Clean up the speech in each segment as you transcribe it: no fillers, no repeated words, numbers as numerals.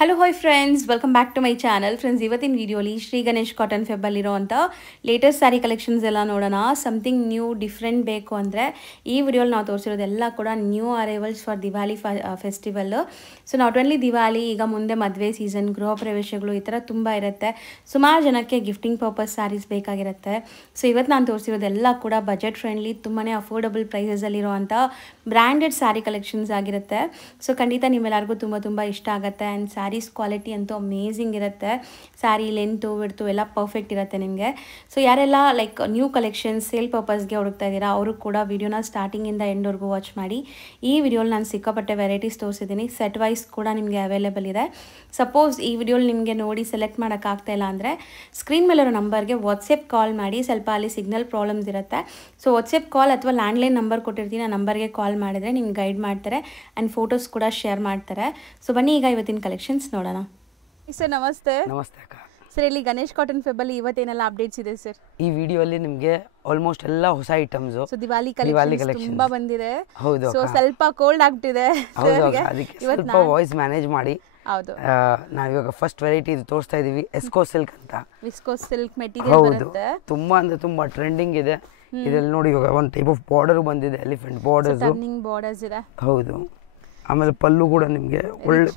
Hello hi friends, welcome back to my channel. Friends, ಇವತ್ತಿನ ವಿಡಿಯೋಲಿ Shri Ganesh cotton ಫೆಬ್ಬಲ್ಲಿರೋ ಅಂಥ latest sari collections ಎಲ್ಲ ನೋಡೋಣ. ಸಮಥಿಂಗ್ ನ್ಯೂ ಡಿಫ್ರೆಂಟ್ ಬೇಕು ಅಂದರೆ ಈ ವಿಡಿಯೋಲಿ ನಾವು ತೋರಿಸಿರೋದೆಲ್ಲ ಕೂಡ new arrivals for Diwali festival. So not only Diwali, ಈಗ ಮುಂದೆ ಮದುವೆ ಸೀಸನ್, ಗೃಹ ಪ್ರವೇಶಗಳು ಈ ಥರ ತುಂಬ ಇರುತ್ತೆ. ಸುಮಾರು ಜನಕ್ಕೆ ಗಿಫ್ಟಿಂಗ್ ಪರ್ಪಸ್ ಸ್ಯಾರೀಸ್ ಬೇಕಾಗಿರುತ್ತೆ. ಸೊ ಇವತ್ತು ನಾನು ತೋರಿಸಿರೋದೆಲ್ಲ ಕೂಡ ಬಜೆಟ್ ಫ್ರೆಂಡ್ಲಿ, ತುಂಬಾ ಅಫೋರ್ಡಬಲ್ ಪ್ರೈಸಲ್ಲಿರುವಂಥ ಬ್ರ್ಯಾಂಡೆಡ್ ಸ್ಯಾರಿ ಕಲೆಕ್ಷನ್ಸ್ ಆಗಿರುತ್ತೆ. ಸೊ ಖಂಡಿತ ನಿಮ್ಮೆಲ್ಲರಿಗೂ ತುಂಬ ಇಷ್ಟ ಆಗುತ್ತೆ. ಆ್ಯಂಡ್ ಸ್ಯಾರೀಸ್ ಕ್ವಾಲಿಟಿ ಅಂತೂ ಅಮೇಝಿಂಗ್ ಇರುತ್ತೆ. ಸ್ಯಾರಿ ಲೆಂತು ವಿಡ್ತು ಎಲ್ಲ ಪರ್ಫೆಕ್ಟ್ ಇರುತ್ತೆ ನಿಮಗೆ. ಸೊ ಯಾರೆಲ್ಲ ಲೈಕ್ ನ್ಯೂ ಕಲೆಕ್ಷನ್ಸ್ ಸೇಲ್ ಪರ್ಪಸ್ಗೆ ಹುಡುಕ್ತಾ ಇದ್ದೀರಾ ಅವರು ಕೂಡ ವಿಡಿಯೋನ ಸ್ಟಾರ್ಟಿಂಗಿಂದ ಎಂಡ್ವರೆಗೂ ವಾಚ್ ಮಾಡಿ. ಈ ವಿಡಿಯೋಲಿ ನಾನು ಸಿಕ್ಕಾಪಟ್ಟೆ ವೆರೈಟೀಸ್ ತೋರಿಸಿದ್ದೀನಿ. ಸೆಟ್ ವೈಸ್ ಕೂಡ ನಿಮಗೆ ಅವೈಲೇಬಲ್ ಇದೆ. ಸಪೋಸ್ ಈ ವಿಡಿಯೋಲಿ ನಿಮಗೆ ನೋಡಿ ಸೆಲೆಕ್ಟ್ ಮಾಡೋಕ್ಕಾಗ್ತಾ ಇಲ್ಲ ಅಂದರೆ ಸ್ಕ್ರೀನ್ ಮೇಲಿರೋ ನಂಬರ್ಗೆ ವಾಟ್ಸಪ್ ಕಾಲ್ ಮಾಡಿ. ಸ್ವಲ್ಪ ಅಲ್ಲಿ ಸಿಗ್ನಲ್ ಪ್ರಾಬ್ಲಮ್ಸ್ ಇರುತ್ತೆ. ಸೊ ವಾಟ್ಸಪ್ ಕಾಲ್ ಅಥವಾ ಲ್ಯಾಂಡ್ಲೈನ್ ನಂಬರ್ ಕೊಟ್ಟಿರ್ತೀನಿ, ಆ ನಂಬರ್ಗೆ ಕಾಲ್ ಮಾಡಿದ್ರೆ ನಿಮ್ಗೆ ಗೈಡ್ ಮಾಡ್ತಾರೆ ಆ್ಯಂಡ್ ಫೋಟೋಸ್ ಕೂಡ ಶೇರ್ ಮಾಡ್ತಾರೆ. ಸೊ ಬನ್ನಿ ಈಗ ಇವತ್ತಿನ ಕಲೆಕ್ಷನ್ಸ್ ನೋಡೋಣ. ಸರ್ ನಮಸ್ತೆ. ನಮಸ್ತೆ ಅಕ್ಕ. ಸರ್, ಇಲ್ಲಿ ಗಣೇಶ್ ಕಾಟನ್ ಫೆಬ್ಬಲ್ಲಿ ಇವತ್ತೇನೆಲ್ಲ ಅಪ್ಡೇಟ್ಸ್ ಇದೆ ಸರ್? ಈ ವಿಡಿಯೋಲಿ ನಿಮಗೆ ಆಲ್ಮೋಸ್ಟ್ ಎಲ್ಲ ಹೊಸ ಐಟಮ್ಸ್, ಸೊ ದಿವಾಲಿ ಕಲೆಕ್ಷನ್ಸ್ ತುಂಬಾ ಬಂದಿದೆ. ಹೌದು, ಸೊ ಸ್ವಲ್ಪ ಕೋಲ್ಡ್ ಆಗ್ತಿದೆ. ಹೌದು, ಅದಕ್ಕೆ ಸ್ವಲ್ಪ ವಾಯ್ಸ್ ಮ್ಯಾನೇಜ್ ಮಾಡಿ. ಹೌದು, ನಾವಿವಾಗ ಫಸ್ಟ್ ವೆರೈಟಿ ಇದು ತೋರಿಸ್ತಾ ಇದೀವಿ, ಎಸ್ಕೋ ಸಿಲ್ಕ್ ಅಂತ. ವಿಸ್ಕೋ ಸಿಲ್ಕ್ ಮೆಟೀರಿಯಲ್ ಬರುತ್ತೆ. ತುಂಬಾ ಅಂದ್ರೆ ತುಂಬಾ ಟ್ರೆಂಡಿಂಗ್ ಇದೆ. ಇದರಲ್ಲಿ ನೋಡಿ ಇವಾಗ ಒಂದು ಟೈಪ್ ಆಫ್ ಬಾರ್ಡರ್ ಬಂದಿದೆ, ಎಲಿಫೆಂಟ್ ಬಾರ್ಡರ್ಸ್, ಟರ್ನಿಂಗ್ ಬಾರ್ಡರ್ಸ್ ಇದೆ. ಹೌದು. ಆಮೇಲೆ ಪಲ್ಲು ಕೂಡ ನಿಮಗೆ ಒಳ್ಳೆ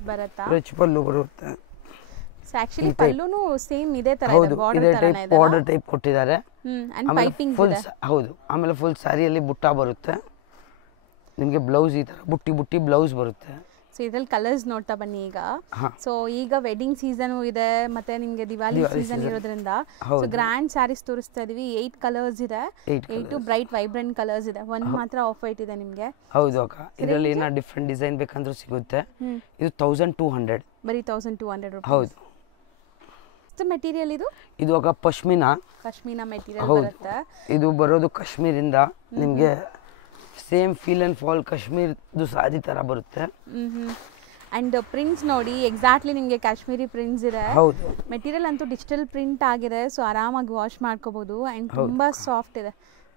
ರಿಚ್ ಪಲ್ಲು ಬರುತ್ತೆ. ಸೊ ಆಕ್ಚುಲಿ ಪಲ್ಲುನು ಸೇಮ್ ಇದೇ ತರ ಹೌದು, ಇದೆ, ಇದೇ ಟೈಪ್ ಬಾರ್ಡರ್ ಟೈಪ್ ಕೊಟ್ಟಿದ್ದಾರೆ. ಅಂಡ್ ಪೈಪಿಂಗ್ ಫುಲ್ ಹೌದು. ಆಮೇಲೆ ಫುಲ್ ಸ್ಯಾರಿಯಲ್ಲಿ ಬುಟ್ಟ ಬರುತ್ತೆ ನಿಮಗೆ. ಬ್ಲೌಸ್ ಈ ತರ ಬುಟ್ಟಿ ಬುಟ್ಟಿ ಬ್ಲೌಸ್ ಬರುತ್ತೆ. ಸೊ ಇದ್ರಲ್ಲಿ ಕಲರ್ಸ್ ನೋಡ್ತಾ ಬನ್ನಿ ಈಗ. ಸೊ ಈಗ ವೆಡ್ಡಿಂಗ್ ಸೀಸನ್ ಇದೆ, ಮತ್ತೆ ನಿಮ್ಗೆ ದಿವಾಲಿ ಸೀಸನ್ ಇರೋದ್ರಿಂದ ಸೊ ಗ್ರ್ಯಾಂಡ್ ಸ್ಯಾರೀಸ್ ತೋರಿಸ್ತಾ ಇದೀವಿ. 8 ಕಲರ್ಸ್ ಇದೆ, 8 ಬ್ರೈಟ್ ವೈಬ್ರೆಂಟ್ ಕಲರ್ಸ್ ಇದೆ. ಒಂದು ಮಾತ್ರ ಆಫ್ ವೈಟ್ ಇದೆ ನಿಮ್ಗೆ. ಹೌದು ಅಕ್ಕ. ಇದರಲ್ಲಿ ಏನೋ ಡಿಫ್ರೆಂಟ್ ಡಿಸೈನ್ ಬೇಕಂದ್ರೂ ಸಿಗುತ್ತೆ. ಇದು 1200, ಬರೀ 1200 ರೂಪಾಯಿ. ಹೌದು. ಮೆಟೀರಿಯಲ್ ಇದು ಅಕ್ಕ ಪಶ್ಮಿನಾ ಮೆಟೀರಿಯಲ್ ಬರುತ್ತೆ. ಇದು ಬರೋದು ಕಾಶ್ಮೀರಿಂದ. ನಿಮಗೆ ಸೇಮ್ ಫೀಲ್ ಅಂಡ್ ಫಾಲ್ ಕಾಶ್ಮೀರ್ದು ಸಾರಿ ತರ ಬರುತ್ತೆ. ಅಂಡ್ ಪ್ರಿಂಟ್ಸ್ ನೋಡಿ, ಎಕ್ಸಾಕ್ಟ್ಲಿ ನಿಮಗೆ ಕಾಶ್ಮೀರಿ ಪ್ರಿಂಟ್ಸ್ ಇದೆ. ಹೌದು. ಮೆಟೀರಿಯಲ್ ಅಂತೂ ಡಿಜಿಟಲ್ ಪ್ರಿಂಟ್ ಆಗಿದೆ. ಸೊ ಆರಾಮಾಗಿ ವಾಶ್ ಮಾಡ್ಕೋಬಹುದು. ಅಂಡ್ ತುಂಬಾ ಸಾಫ್ಟ್ ಇದೆ.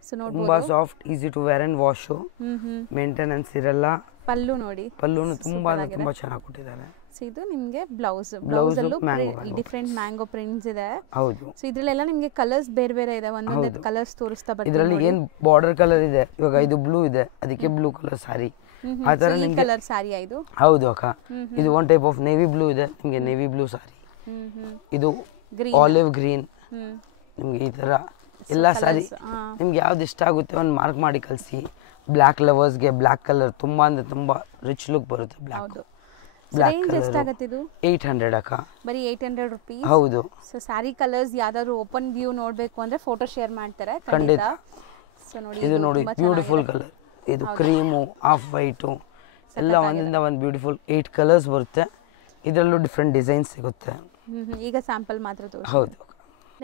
ಸೊ ನೋಡಬಹುದು, ತುಂಬಾ soft, easy to wear and wash, maintenance ಇರಲ್ಲ. ಪಲ್ಲು ನೋಡಿ, ಪಲ್ಲುನು ತುಂಬಾ ಚೆನ್ನಾಗಿ ಕೊಟ್ಟಿದ್ದಾರೆ. ಸೊ ಇದು ನಿಮಗೆ ಬ್ಲೌಸ್ ಅಲ್ಲೂ ಡಿಫರೆಂಟ್ ಮ್ಯಾಂಗೋ ಪ್ರಿಂಟ್ಸ್ ಇದೆ. ಹೌದು. ಸೊ ಇದ್ರಲ್ಲೆಲ್ಲ ನಿಮಗೆ ಕಲರ್ಸ್ ಬೇರೆ ಇದೆ. ಒಂದೊಂದು ಕಲರ್ಸ್ ತೋರಿಸ್ತಾ ಬರ್ತೀನಿ. ಇದರಲ್ಲಿ ಏನ್ ಬಾರ್ಡರ್ ಕಲರ್ ಇದೆ, ಇವಾಗ ಇದು ಬ್ಲೂ ಇದೆ, ಅದಕ್ಕೆ ಬ್ಲೂ ಕಲರ್ ಸಾರಿ. ಆ ತರ ನಿಮಗೆ ಕಲರ್ ಸಾರಿ ಇದು. ಹೌದು ಅಕ್ಕ. ಇದು one type of navy blue ಇದೆ, ನಿಮಗೆ ನೇವಿ ಬ್ಲೂ ಸಾರಿ. ಇದು ಆಲಿವ್ ಗ್ರೀನ್. ನಿಮ್ಗೆ ಈ ತರ ಎಲ್ಲ ಸಾರಿ ನಿಮ್ಗೆ ಯಾವ್ದು ಇಷ್ಟ ಆಗುತ್ತೆ ಒಂದು ಮಾರ್ಕ್ ಮಾಡಿ ಕಳಿಸಿ. ಬ್ಲ್ಯಾಕ್ ಲವರ್ಸ್ಗೆ ಬ್ಲ್ಯಾಕ್ ಕಲರ್ ತುಂಬಾ ಅಂದ್ರೆ ತುಂಬಾ ರಿಚ್ ಲುಕ್ ಬರುತ್ತೆ. ಬ್ಲ್ಯಾಕ್ ಎಷ್ಟಾಗುತ್ತೆ ಇದು? 800 ಅಕ್ಕ. ಬರೀ 800 ರೂಪೀಸ್. ಹೌದು. ಸೊ ಸ್ಯಾರಿ ಕಲರ್ಸ್ ಯಾವ್ದಾದ್ರು ಓಪನ್ ವ್ಯೂ ನೋಡ್ಬೇಕು ಅಂದ್ರೆ ಫೋಟೋ ಶೇರ್ ಮಾಡ್ತಾರೆ ಖಂಡಿತ. ಸೊ ನೋಡಿ, ಇದು ನೋಡಿ ಬ್ಯೂಟಿಫುಲ್ ಕಲರ್. ಇದು ಕ್ರೀಮು, ಆಫ್ ವೈಟು ಎಲ್ಲ ಒಂದಿಂದ ಒಂದು ಬ್ಯೂಟಿಫುಲ್ 8 ಕಲರ್ಸ್ ಬರುತ್ತೆ. ಇದರಲ್ಲೂ ಡಿಫ್ರೆಂಟ್ ಡಿಸೈನ್ಸ್ ಸಿಗುತ್ತೆ. ಈಗ ಸ್ಯಾಂಪಲ್ ಮಾತ್ರ ತೋರಿಸಿ. ಹೌದು.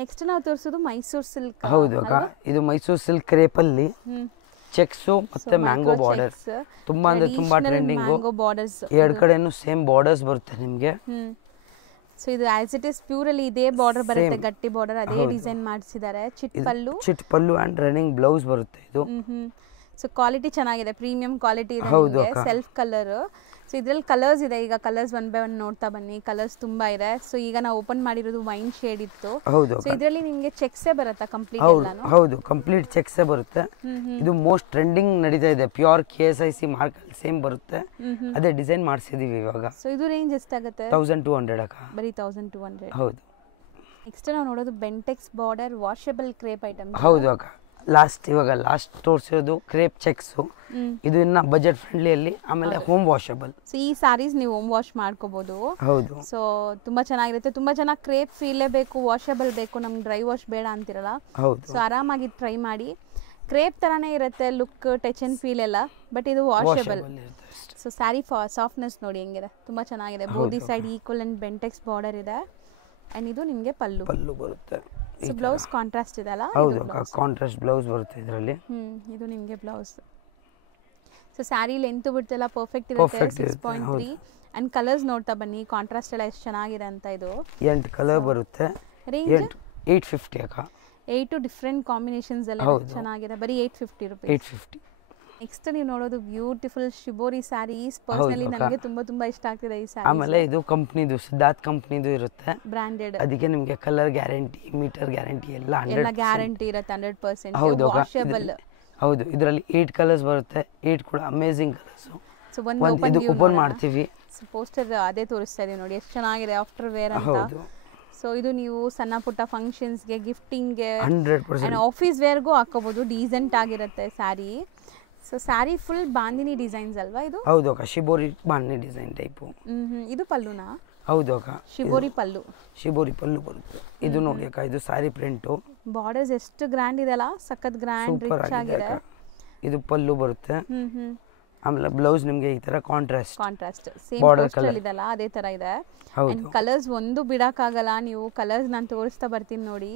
ನೆಕ್ಸ್ಟ್ ನಾವು ತೋರಿಸೋದು ಮೈಸೂರು ಸಿಲ್ಕ್. ಹೌದು ಅಕ್ಕ. ಇದು ಮೈಸೂರು ಸಿಲ್ಕ್ ಕ್ರೇಪಲ್ಲಿ ಚೆಕ್ಸ್ ಮತ್ತೆ ಮ್ಯಾಂಗೋ ಬಾರ್ಡರ್ ತುಂಬಾ ಅಂದ್ರೆ ತುಂಬಾ ಟ್ರೆಂಡಿಂಗ್. ಎರಡು ಕಡೆನೂ ಸೇಮ್ ಬಾರ್ಡರ್ಸ್ ಬರುತ್ತೆ ನಿಮ್ಗೆ. ಸೊ ಇದು ಆಸ್ ಇಟ್ ಇಸ್ ಪ್ಯೂರ್ ಅಲ್ಲಿ ಇದೇ ಬಾರ್ಡರ್ ಬರುತ್ತೆ, ಗಟ್ಟಿ ಬಾರ್ಡರ್, ಅದೇ ಡಿಸೈನ್ ಮಾಡಿಸಿದ್ದಾರೆ. Chit pallu and running blouse ಬರುತ್ತೆ ಇದು. ಸೊ ಕ್ವಾಲಿಟಿ ಚೆನ್ನಾಗಿದೆ, ಪ್ರೀಮಿಯಂ ಕ್ವಾಲಿಟಿ ಇದೆ ನಿಮಗೆ. Self colour. ಸೊ ಇದ್ರಲ್ಲಿ ಕಲರ್ಸ್ ಇದೆ. ಈಗ ಕಲರ್ಸ್ ಒನ್ ಬೈ ಒನ್ ನೋಡ್ತಾ ಬನ್ನಿ. ಕಲರ್ಸ್ ತುಂಬಾ ಇದೆ. ಸೊ ಈಗ ನಾವು ಓಪನ್ ಮಾಡಿರೋದು ವೈನ್ ಶೇಡ್ ಇತ್ತು. ಸೊ ಇದರಲ್ಲಿ ನಿಮಗೆ ಚೆಕ್ಸೇ ಬರುತ್ತಾ ಕಂಪ್ಲೀಟ್ ಎಲ್ಲಾನು? ಹೌದು, ಕಂಪ್ಲೀಟ್ ಚೆಕ್ಸೇ ಬರುತ್ತೆ. ಇದು ಮೋಸ್ಟ್ ಟ್ರೆಂಡಿಂಗ್ ನಡೀತಾ ಇದೆ. ಪ್ಯೂರ್ KSIC ಮಾರ್ಕ್ ಸೇಮ್ ಬರುತ್ತೆ, ಅದೇ ಡಿಸೈನ್ ಮಾಡಿಸಿದೀವಿ ಇವಾಗ. ಸೊ ಇದು ರೇಂಜ್ ಎಷ್ಟಾಗುತ್ತೆ? 1200 ಅಕ್ಕ. ಬರೀ 1200. ಹೌದು. ನೆಕ್ಸ್ಟ್ ನಾವು ನೋಡೋದು Bentex border washable crepe item. ಹೌದು ಅಕ್ಕ. ಇವಾಗ ಲಾಸ್ಟ್ ತೋರಿಸಿರೋದು ಕ್ರೇಪ್ ಚೆಕ್ಸ್. ಇದು ಇನ್ನ ಬಜೆಟ್ ಫ್ರೆಂಡ್ಲಿ ಅಲ್ಲಿ, ಆಮೇಲೆ ಹೋಮ್ ವಾಷಬಲ್. ಸೊ ಈ ಸಾರೀಸ್ ನೀವು ಹೋಮ್ ವಾಶ್ ಮಾಡ್ಕೋಬಹುದು. ಹೌದು. ಸೊ ತುಂಬಾ ಚೆನ್ನಾಗಿರುತ್ತೆ. ತುಂಬಾ ಜನ ಕ್ರೇಪ್ ಫೀಲೇ ಬೇಕು, ವಾಷಬಲ್ ಬೇಕು, ನಮ್ಗೆ ಡ್ರೈ ವಾಶ್ ಬೇಡ ಅಂತಿರಲ್ಲ. ಹೌದು. ಸೊ ಆರಾಮಾಗಿ ಟ್ರೈ ಮಾಡಿ. ಕ್ರೇಪ್ ತರಾನೇ ಇರುತ್ತೆ ಲುಕ್, ಟಚ್ ಅಂಡ್ ಫೀಲ್ ಎಲ್ಲ, ಬಟ್ ಇದು ವಾಷಬಲ್. ಸೊ ಸ್ಯಾರಿ ಸಾಫ್ಟ್ನೆಸ್ ನೋಡಿ ಹೆಂಗಿದೆ, ತುಂಬಾ ಚೆನ್ನಾಗಿದೆ. Both side equal and Bentex border ಇದೆ. ಅಂಡ್ ಇದು ನಿಮಗೆ ಪಲ್ಲು ಬರುತ್ತೆ. ಸೊ ಬ್ಲೌಸ್ ಕಾಂಟ್ರಾಸ್ಟ್ ಇದೆ ಅಲ್ಲ? ಹೌದು, ಕಾಂಟ್ರಾಸ್ಟ್ ಬ್ಲೌಸ್ ಬರುತ್ತೆ ಇದರಲ್ಲಿ. ಇದು ನಿಮಗೆ ಬ್ಲೌಸ್. ಸೊ ಸ್ಯಾರಿ ಲೆಂತ್ ಬಿಡ್ತೆಲ್ಲ ಪರ್ಫೆಕ್ಟ್ ಇರುತ್ತೆ. 6.3 ಅಂಡ್ ಕಲರ್ಸ್ ನೋಡ್ತಾ ಬನ್ನಿ. ಕಾಂಟ್ರಾಸ್ಟ್ ಎಲ್ಲ ಎಷ್ಟು ಚೆನ್ನಾಗಿದೆ ಅಂತ. ಇದು 8 ಕಲರ್ ಬರುತ್ತೆ. ರೇಂಜ್ 850 ಅಕ್ಕ. 8 ಡಿಫರೆಂಟ್ ಕಾಂಬಿನೇಷನ್ಸ್ ಎಲ್ಲ ಚೆನ್ನಾಗಿದೆ. ಬರೀ 850 ರೂಪಾಯಿ. 850. ನೆಕ್ಸ್ಟ್ ನೀವು ನೋಡೋದು ಬ್ಯೂಟಿಫುಲ್ ಶಿಬೋರಿ ಸ್ಯಾರೀಸ್. ಪರ್ಸನಲಿ ನನಗೆ ತುಂಬಾ ಇಷ್ಟ ಆಗ್ತಿದೆ ಈ ಸ್ಯಾರಿ. ಆಮೇಲೆ ಇದು ಕಂಪ್ನಿದು ಸಿದ್ಧಾರ್ಥ್ ಕಂಪ್ನಿದು ಇರುತ್ತೆ, ಬ್ರಾಂಡೆಡ್. ಅದಕ್ಕೆ ನಿಮಗೆ ಕಲರ್ ಗ್ಯಾರಂಟಿ, ಮೀಟರ್ ಗ್ಯಾರಂಟಿ ಎಲ್ಲ ಗ್ಯಾರಂಟಿ ಇರುತ್ತೆ 100%. ಹೌದು ವಾಷಬಲ್. ಹೌದು, ಇದರಲ್ಲಿ 8 ಕಲರ್ಸ್ ಬರುತ್ತೆ. 8 ಕೂಡ ಅಮೇಜಿಂಗ್ ಕಲರ್ಸ್. ಸೊ ಒಂದು ಇದು ಓಪನ್ ಮಾಡ್ತೀವಿ. ಪೋಸ್ಟರ್ ಅದೇ ತೋರಿಸ್ತಾ ಇದೀವಿ ನೋಡಿ, ಎಷ್ಟು ಚೆನ್ನಾಗಿದೆ ಆಫ್ಟರ್ ವೇರ್ ಅಂತ. ಹೌದು. ಸೊ ಇದು ನೀವು ಸಣ್ಣ ಪುಟ್ಟ ಫಂಕ್ಷನ್ಸ್ಗೆ, ಗಿಫ್ಟಿಂಗ್ಗೆ, 100% ಆಫೀಸ್ ವೇರ್ಗೂ ಹಾಕೋಬಹುದು. ಡೀಸೆಂಟ್ ಆಗಿರುತ್ತೆ sari. So sari full bandhani designs ಅಲ್ವಾ ಇದು? ಹೌದು ಅಕ್ಕ, ಶಿಬೋರಿ ಬಾಂದಿನಿ ಡಿಸೈನ್ ಟೈಪು. ಇದು ಪಲ್ಲುನಾ? ಹೌದು ಅಕ್ಕ, ಶಿಬೋರಿ ಪಲ್ಲು. ಶಿಬೋರಿ ಪಲ್ಲು ಬರುತ್ತೆ. ಇದು ನೋಡಿ ಅಕ್ಕ, ಇದು ಸ್ಯಾರಿ ಪ್ರಿಂಟು. ಬಾರ್ಡರ್ಸ್ ಎಷ್ಟು ಗ್ರ್ಯಾಂಡ್ ಇದೆಲ್ಲ, ಸಖತ್ ಗ್ರ್ಯಾಂಡ್, ರಿಚ್ ಆಗಿದೆ. ಇದು ಪಲ್ಲು ಬರುತ್ತೆ. ಆಮೇಲೆ ಬ್ಲೌಸ್ ನಿಮಗೆ ಈ ತರ ಕಾಂಟ್ರಾಸ್ಟ್ ಸೇಮ್ ಪೋಸ್ಟರ್ ಇದೆಲ್ಲ ಅದೇ ತರ ಇದೆ. ಅಂಡ್ ಕಲರ್ಸ್ ಒಂದು ಬಿಡಕ್ಕಾಗಲ್ಲ. ನೀವು ಕಲರ್ಸ್ ನಾನು ತೋರಿಸ್ತಾ ಬರ್ತೀನಿ ನೋಡಿ,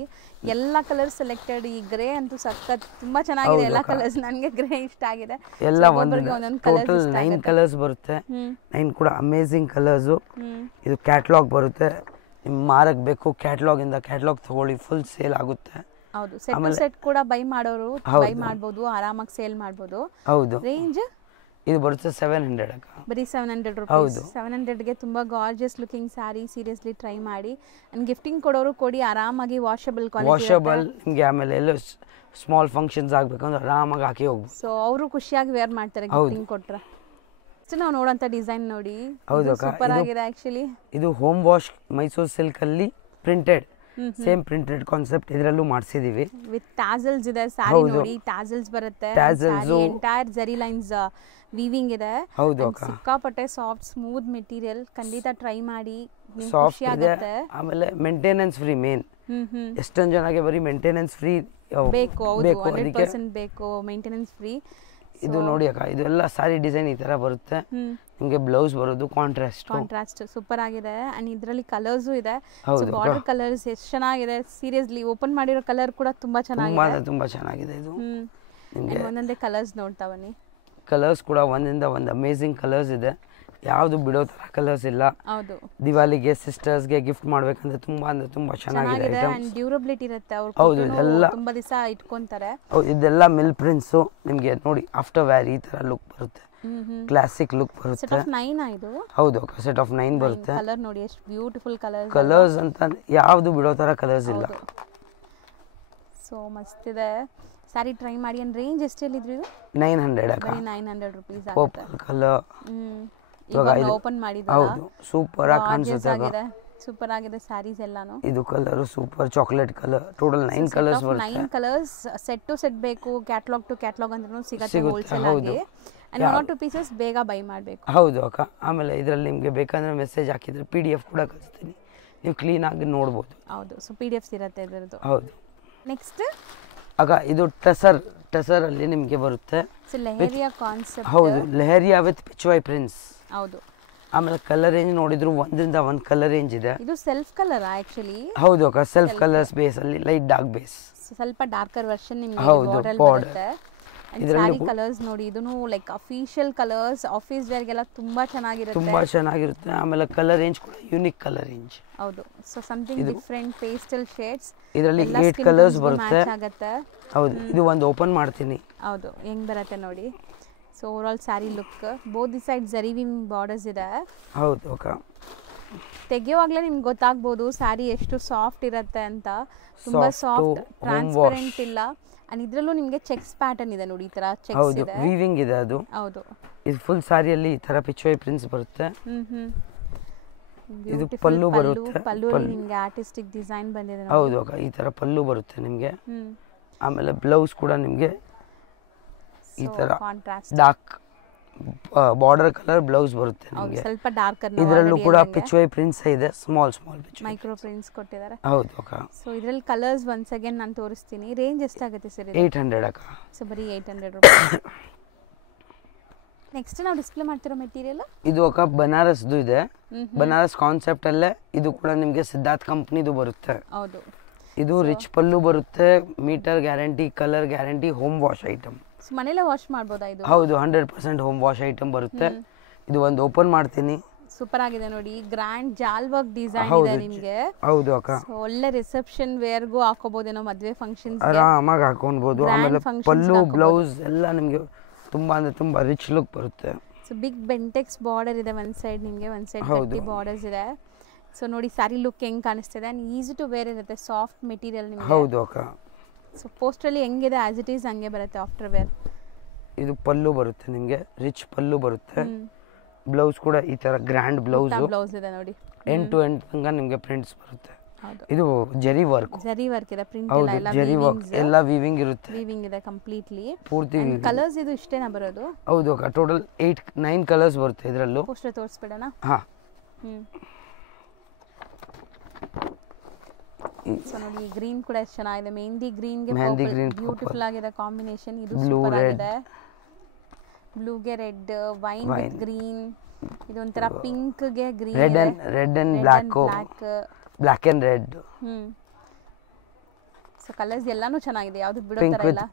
ಎಲ್ಲ ಕಲರ್ಸ್ ಸೆಲೆಕ್ಟೆಡ್. ಈ ಗ್ರೇ ಅಂತೂ ಸಖತ್ ತುಂಬಾ ಚೆನ್ನಾಗಿದೆ. ಎಲ್ಲ ಕಲರ್ಸ್ ನನಗೆ ಗ್ರೇ ಇಷ್ಟ ಆಗಿದೆ. ಎಲ್ಲ ಒಂದೊಂದು ಟೋಟಲ್ 9 ಕಲರ್ಸ್ ಬರುತ್ತೆ. 9 ಕೂಡ ಅಮೇಜಿಂಗ್ ಕಲರ್ಸ್. ಇದು ಕ್ಯಾಟಲಾಗ್ ಬರುತ್ತೆ. ನಿಮ್ ಮಾರಕ್ ಬೇಕು ಕ್ಯಾಟಲಾಗ್ ಇಂದ ಕ್ಯಾಟಲಾಗ್ ತಗೊಳ್ಳಿ, ಫುಲ್ ಸೇಲ್ ಆಗುತ್ತೆ. ಹೌದು, ಸೆಟ್ ಕೂಡ ಬೈ ಮಾಡೋರು ಬೈ ಮಾಡಬಹುದು, ಆರಾಮಾಗಿ ಸೇಲ್ ಮಾಡಬಹುದು. ಹೌದು. ರೇಂಜ್ ಇದು ಬರುತ್ತೆ 700 ಅಕ್ಕ. ಬರೀ 700 ರೂಪೀಸ್. 700ಗೆ ತುಂಬಾ gorgeous looking sari. Seriously try ಮಾಡಿ. ಅಂಡ್ ಗಿಫ್ಟಿಂಗ್ ಕೊಡೋರು ಕೊಡಿ, ಆರಾಮಾಗಿ ವಾಷಬಲ್ ಕ್ವಾಲಿಟಿ. ವಾಷಬಲ್ ನಿಮಗೆ ಆಮೇಲೆ ಎಲ್ಲ ಸ್ಮಾಲ್ ಫಂಕ್ಷನ್ಸ್ ಆಗಬೇಕಂದ್ರೆ ಆರಾಮಾಗಿ ಹಾಕಿ ಹೋಗ್ಬೋದು. ಸೊ ಅವರು ಖುಷಿಯಾಗಿ ವೇರ್ ಮಾಡ್ತಾರೆ ಗಿಫ್ಟಿಂಗ್ ಕೊಟ್ರೆ. ಸೊ ನಾವು ನೋಡೋಂತ ಡಿಸೈನ್ ನೋಡಿ, ಹೌದು ಅಕ್ಕ, ಸೂಪರ್ ಆಗಿದೆ ಆಕ್ಚುಲಿ. ಇದು ಹೋಮ್ ವಾಶ್ ಮೈಸೂರು ಸಿಲ್ಕ್ ಅಲ್ಲಿ ಪ್ರಿಂಟೆಡ್, ಸೇಮ್ ಪ್ರಿಂಟೆಡ್ ಕಾನ್ಸೆಪ್ಟ್ ಇದರಲ್ಲೂ ಮಾಡಿಸಿದೀವಿ. ವಿತ್ ಟ್ಯಾಸಲ್ಸ್ ಇದೆ ಸ್ಯಾರಿ ನೋಡಿ, ಟ್ಯಾಸಲ್ಸ್ ಬರುತ್ತೆ. ಎಂಟೈರ್ ಜರಿ ಲೈನ್ಸ್ ವೀವಿಂಗ್ ಇದೆ. ಹೌದು ಅಕ್ಕ, ಸಿಕ್ಕಾಪಟ್ಟೆ ಸಾಫ್ಟ್ ಸ್ಮೂತ್ ಮೆಟೀರಿಯಲ್. ಖಂಡಿತ ಟ್ರೈ ಮಾಡಿ, ಸಾಫ್ಟ್ ಇದೆ. ಆಮೇಲೆ ಮೇಂಟೆನೆನ್ಸ್ ಫ್ರೀ. ಮೇನ್ ಎಷ್ಟೊಂದು ಜನಕ್ಕೆ ಬರೀ ಮೇಂಟೆನೆನ್ಸ್ ಫ್ರೀ ಬೇಕು. ಹೌದು, 100% ಬೇಕು ಮೇಂಟೆನೆನ್ಸ್ ಫ್ರೀ. ಇದು ನೋಡಿ ಅಕ್ಕ, ಇದು ಎಲ್ಲ ಸಾರಿ ಡಿಸೈನ್ ಈ ತರ ಬರುತ್ತೆ. ನಿಮಗೆ ಬ್ಲೌಸ್ ಬರೋದು ಕಾಂಟ್ರಾಸ್ಟ್ ಸೂಪರ್ ಆಗಿದೆ. ಅಂಡ್ ಇದರಲ್ಲಿ ಕಲರ್ಸ್ ಇದೆ. ಸೊ ಬಾರ್ಡರ್ ಕಲರ್ಸ್ ಎಷ್ಟು ಚೆನ್ನಾಗಿದೆ. ಸೀರಿಯಸ್ಲಿ ಓಪನ್ ಮಾಡಿರೋ ಕಲರ್ ಕೂಡ ತುಂಬಾ ಚೆನ್ನಾಗಿದೆ. ತುಂಬಾ ಚೆನ್ನಾಗಿದೆ ಇದು. ನಿಮಗೆ ಒಂದೊಂದೇ ಕಲರ್ಸ್ ನೋಡ್ತಾ ಬನ್ನಿ. ಕಲರ್ಸ್ ಕೂಡ ಒಂದಿಂದ ಒಂದು ಅಮೇಜಿಂಗ್ ಕಲರ್ಸ್ ಇದೆ. ಯಾವುದು ಬಿಡೋ ತರ ಕಲರ್ಸ್ ಇಲ್ಲ. ಹೌದು, ದಿವಾಲಿಗೆ ಸಿಸ್ಟರ್ಸ್ಗೆ ಗಿಫ್ಟ್ ಮಾಡ್ಬೇಕಂದ್ರೆ ತುಂಬಾ ಅಂದ್ರೆ ತುಂಬಾ ಚೆನ್ನಾಗಿದೆ ಐಟಮ್. ಅಂಡ್ ಡ್ಯೂರಬಿಲಿಟಿ ಇರುತ್ತೆ. ಅವರು ಹೌದು, ಇದೆಲ್ಲ ತುಂಬಾ ದಿವಸ ಇಟ್ಕೊಂತಾರೆ. ಹೌದು, ಇದೆಲ್ಲ ಮಿಲ್ ಪ್ರಿಂಟ್ಸ್. ನಿಮಗೆ ನೋಡಿ ಆಫ್ಟರ್ ವ್ಯಾರ್ ಈ ತರ ಲುಕ್ ಬರುತ್ತೆ. ಕ್ಲಾಸಿಕ್ ಲುಕ್ ಬರುತ್ತೆ. ಸೆಟ್ ಆಫ್ 9 ಇದು. ಹೌದು, ಸೆಟ್ ಆಫ್ 9 ಬರುತ್ತೆ. ಕಲರ್ ನೋಡಿ ಎಷ್ಟು ಬ್ಯೂಟಿಫುಲ್ ಕಲರ್ಸ್ ಅಂತ ಯಾವುದು ಬಿಡೋ ತರ ಕಲರ್ಸ್ ಇಲ್ಲ. ಸೊ ಮಸ್ತ್ ಇದೆ. ಸ್ಯಾರಿ ಟ್ರೈ ಮಾಡಿ. ಅಂಡ್ ರೇಂಜ್ ಎಷ್ಟು ಹೇಳಿದ್ರಿ ಇದು? 900 ಅಕ್ಕ. 900 ರೂಪೀಸ್ ಆಗುತ್ತೆ. ಪರ್ಪಲ್ ಕಲರ್ ಇವಾಗ ಓಪನ್ ಮಾಡಿದ್ರಾ? ಹೌದು, ಸೂಪರ್ ಆಗಿ ಕಾಣಿಸುತ್ತೆ. ಸೂಪರ್ ಆಗಿದೆ ಸ್ಯಾರೀಸ್ ಎಲ್ಲಾನು. ಇದು colour super chocolate colour. Total 9 colours ಬರುತ್ತೆ. 9 ಕಲರ್ಸ್. ಸೆಟ್ ಟು ಸೆಟ್ ಬೇಕು, ಕ್ಯಾಟಲಾಗ್ ಟು ಕ್ಯಾಟಲಾಗ್ ಅಂದ್ರೂ ಸಿಗುತ್ತೆ ಹೋಲ್ಸೇಲ್ ಆಗಿ. ಅಂಡ್ 1 or 2 ಪೀಸಸ್ ಬೇಗ ಬೈ ಮಾಡಬೇಕು. ಹೌದು ಅಕ್ಕ. ಆಮೇಲೆ ಇದರಲ್ಲಿ ನಿಮಗೆ ಬೇಕಂದ್ರೆ ಮೆಸೇಜ್ ಹಾಕಿದ್ರೆ PDF ಕೂಡ ಕಳಿಸ್ತೀನಿ, ನೀವು ಕ್ಲೀನ್ ಆಗಿ ನೋಡಬಹುದು. ಹೌದು, ಸೊ PDFs ಇರುತ್ತೆ ಇದರದ್ದು. ಹೌದು. ನೆಕ್ಸ್ಟ್ ಅಕ್ಕ, ಇದು ಟಸರ್ ಅಲ್ಲಿ ನಿಮಗೆ ಬರುತ್ತೆ. So leheriya concept. ಹೌದು, ಲೆಹರಿಯಾ ವಿತ್ ಪಿಚ್ವೈ ಪ್ರಿಂಟ್ಸ್. ಹೌದು. ಆಮೇಲೆ ಕಲರ್ ರೇಂಜ್ ನೋಡಿದ್ರು ಒಂದಿಂದ ಒಂದು ಕಲರ್ ರೇಂಜ್ ಇದೆ. ಇದು ಸೆಲ್ಫ್ ಕಲರ್ ಆಕ್ಚುಲಿ. ಹೌದು ಅಕ್ಕ, ಸೆಲ್ಫ್ ಕಲರ್ಸ್ ಬೇಸ್ ಅಲ್ಲಿ ಲೈಟ್ ಡಾರ್ಕ್ ಬೇಸ್. ಸ್ವಲ್ಪ ಡಾರ್ಕರ್ ವರ್ಷನ್ ನಿಮಗೆ ಬಾರ್ಡರ್ ಬರುತ್ತೆ. ಸ್ಯಾರಿ ಕಲರ್ಸ್ ನೋಡಿ, ಇದನ್ನು like official colours. Office wear ಗೆಲ್ಲ ತುಂಬಾ ಚೆನ್ನಾಗಿರುತ್ತೆ. ಆಮೇಲೆ ಕಲರ್ ರೇಂಜ್ ಕೂಡ ಯೂನಿಕ್ ಕಲರ್ ರೇಂಜ್. ಹೌದು, so something different pastel shades. ಇದರಲ್ಲಿ 8 ಕಲರ್ಸ್ ಬರುತ್ತೆ. ಹೌದು, ಇದು ಒಂದು ಓಪನ್ ಮಾಡ್ತೀನಿ. ಹೌದು, ಹೆಂಗ್ ಬರುತ್ತೆ ನೋಡಿ. So over all sari look. Both the side ಜರಿ ವಿವಿಂಗ್ ಬಾರ್ಡರ್ಸ್ ಇದೆ. ಹೌದು ಅಕ್ಕ, ತೆಗೆಯುವಾಗಲೇ ನಿಮ್ಗೆ ಗೊತ್ತಾಗ್ಬೋದು ಸ್ಯಾರಿ ಎಷ್ಟು ಸಾಫ್ಟ್ ಇರುತ್ತೆ ಅಂತ. ತುಂಬಾ ಸಾಫ್ಟ್, ಟ್ರಾನ್ಸ್ಪರೆಂಟ್ ಇಲ್ಲ. ಅಂಡ್ ಇದ್ರಲ್ಲೂ ನಿಮಗೆ ಚೆಕ್ಸ್ ಪ್ಯಾಟರ್ನ್ ಇದೆ ನೋಡಿ, ಈ ತರ ಚೆಕ್ಸ್ ಇದೆ, ವೀವಿಂಗ್ ಇದೆ. ಅದು ಹೌದು, ಇದು ಫುಲ್ ಸಾರಿಯಲ್ಲಿ ಈ ತರ ಪಿಚ್ವೈ ಪ್ರಿಂಟ್ಸ್ ಬರುತ್ತೆ. ಇದು ಪಲ್ಲು ಬರುತ್ತೆ. ಪಲ್ಲುಲಿ ನಿಮಗೆ ಆರ್ಟಿಸ್ಟಿಕ್ ಡಿಸೈನ್ ಬಂದಿದೆ. ಹೌದು ಅಕ್ಕ, ಈ ತರ ಪಲ್ಲು ಬರುತ್ತೆ ನಿಮಗೆ. ಆಮೇಲೆ ಬ್ಲೌಸ್ ಕೂಡ ನಿಮಗೆ ಈ ತರ ಡಾರ್ಕ್ ಬಾರ್ಡರ್ ಕಲರ್ ಬ್ಲೌಸ್ ಬರುತ್ತೆ ನಿಮಗೆ. ಸ್ವಲ್ಪ ಡಾರ್ಕರ್. ಇದರಲ್ಲೂ ಕೂಡ ಪಿಚ್ವೈ ಪ್ರಿಂಟ್ಸ್ ಇದೆ, ಸ್ಮಾಲ್ ಪಿಚ್ವೈ ಮೈಕ್ರೋ ಪ್ರಿಂಟ್ಸ್ ಕೊಟ್ಟಿದ್ದಾರೆ. ಹೌದು ಅಕ್ಕ. ಸೊ ಇದರಲ್ಲಿ ಕಲರ್ಸ್ ಒನ್ಸ್ ಅಗೇನ್ ನಾನು ತೋರಿಸ್ತೀನಿ. ರೇಂಜ್ ಎಷ್ಟಾಗುತ್ತೆ ಸರ್? 800 ಅಕ್ಕ. ಸೊ ಬರೀ 800 ರೂಪಾಯಿ. ನೆಕ್ಸ್ಟ್ ನಾವು ಡಿಸ್ಪ್ಲೇ ಮಾಡ್ತಿರೋ ಮೆಟೀರಿಯಲ್ ಇದು ಅಕ್ಕ ಬನಾರಸ್ದು ಇದೆ. ಬನಾರಸ್ ಕಾನ್ಸೆಪ್ಟ್ ಅಲ್ಲೇ ಇದು ಕೂಡ ನಿಮಗೆ ಸಿದ್ಧಾರ್ಥ್ ಕಂಪ್ನಿದು ಬರುತ್ತೆ. ಹೌದು, ಇದು ರಿಚ್ ಪಲ್ಲು ಬರುತ್ತೆ, metre guarantee, colour guarantee, home wash item. ಮನೇಲೆ ವಾಶ್ ಮಾಡಬಹುದಾ ಇದು? ಹೌದು, 100% ಹೋಮ್ ವಾಶ್ ಐಟಮ್ ಬರುತ್ತೆ. ಇದು ಒಂದು ಓಪನ್ ಮಾಡ್ತೀನಿ. ಸೂಪರ್ ಆಗಿದೆ ನೋಡಿ, ಗ್ರ್ಯಾಂಡ್ ಜಾಲ್ ವರ್ಕ್ ಡಿಸೈನ್ ಇದೆ ನಿಮಗೆ. ಹೌದು ಅಕ್ಕ, ಒಳ್ಳೆ ರಿಸೆಪ್ಷನ್ ವೇರ್ಗೂ ಹಾಕೋಬಹುದೇನೋ, ಮದುವೆ ಫಂಕ್ಷನ್ಸ್ ಆರಾಮಾಗಿ ಹಾಕೊಬಹುದು. ಆಮೇಲೆ ಪಲ್ಲು ಬ್ಲೌಸ್ ಎಲ್ಲ ನಿಮಗೆ ತುಂಬ ಅಂದರೆ ತುಂಬ ರಿಚ್ ಲುಕ್ ಬರುತ್ತೆ. ಸೊ ಬಿಗ್ ಬೆಂಟೆಕ್ಸ್ ಬಾರ್ಡರ್ ಇದೆ ಒಂದು ಸೈಡ್, ನಿಮಗೆ ಒಂದು ಸೈಡ್ ಗಟ್ಟಿ ಬಾರ್ಡರ್ಸ್ ಇದೆ. ಸೊ ನೋಡಿ ಸ್ಯಾರಿ ಲುಕ್ ಹೆಂಗೆ ಕಾಣಿಸ್ತಿದೆ, ಆ್ಯಂಡ್ ಈಸಿ ಟು ವೇರ್ ಇರುತ್ತೆ, ಸಾಫ್ಟ್ ಮೆಟೀರಿಯಲ್ ನಿಮಗೆ. ಹೌದು ಅಕ್ಕ. ಸೊ ಪೋಸ್ಟಲ್ಲಿ ಹೆಂಗಿದೆ ಆ್ಯಸ್ ಇಟ್ ಈಸ್ ಹಂಗೆ ಬರುತ್ತೆ ಆಫ್ಟರ್ ವೇರ್. ಇದು ಪಲ್ಲು ಬರುತ್ತೆ ನಿಮಗೆ, ರಿಚ್ ಪಲ್ಲು ಬರುತ್ತೆ. ಬ್ಲೌಸ್ ಕೂಡ ಈ ಥರ ಗ್ರ್ಯಾಂಡ್ ಬ್ಲೌಸ್ ಇದೆ ನೋಡಿ, ಎಂಡ್ ಟು ಎಂಡ್ ತನಕ ನಿಮಗೆ ಪ್ರಿಂಟ್ಸ್ ಬರುತ್ತೆ. ಹೌದು, ಇದು ಜರಿ ವರ್ಕ್ ಇದೆ, ಪ್ರಿಂಟ್ ಹೌದು, ಜರಿ ವರ್ಕ್ ಎಲ್ಲ ವೀವಿಂಗ್ ಇರುತ್ತೆ, ವೀವಿಂಗ್ ಇದೆ ಕಂಪ್ಲೀಟ್ಲಿ ಪೂರ್ತಿ. ಕಲರ್ಸ್ ಇದು ಇಷ್ಟೇನಾ ಬರೋದು? ಹೌದು ಅಕ್ಕ, ಟೋಟಲ್ 9 ಕಲರ್ಸ್ ಬರುತ್ತೆ ಇದರಲ್ಲೂ. ಪೋಸ್ಟರ್ ತೋರಿಸ್ಬಿಡೋಣ. ಹಾ, ಸೊ ನೋಡಿ ಈ ಗ್ರೀನ್ ಕೂಡ ಎಷ್ಟು ಚೆನ್ನಾಗಿದೆ, ಮೆಹಂದಿ ಗ್ರೀನ್ಗೆ ಬ್ಯೂಟಿಫುಲ್ ಆಗಿದೆ ಕಾಂಬಿನೇಷನ್. ಇದು ಬ್ಲೂ ರೆಡ್, ಬ್ಲೂಗೆ ರೆಡ್, ವೈನ್ ವಿತ್ ಗ್ರೀನ್, ಇದು ಒಂಥರ ಪಿಂಕ್ಗೆ green, red and black and red. So colours ಎಲ್ಲಾನು ಚೆನ್ನಾಗಿದೆ, ಯಾವುದು ಬಿಡೋ ತರ ಇಲ್ಲ.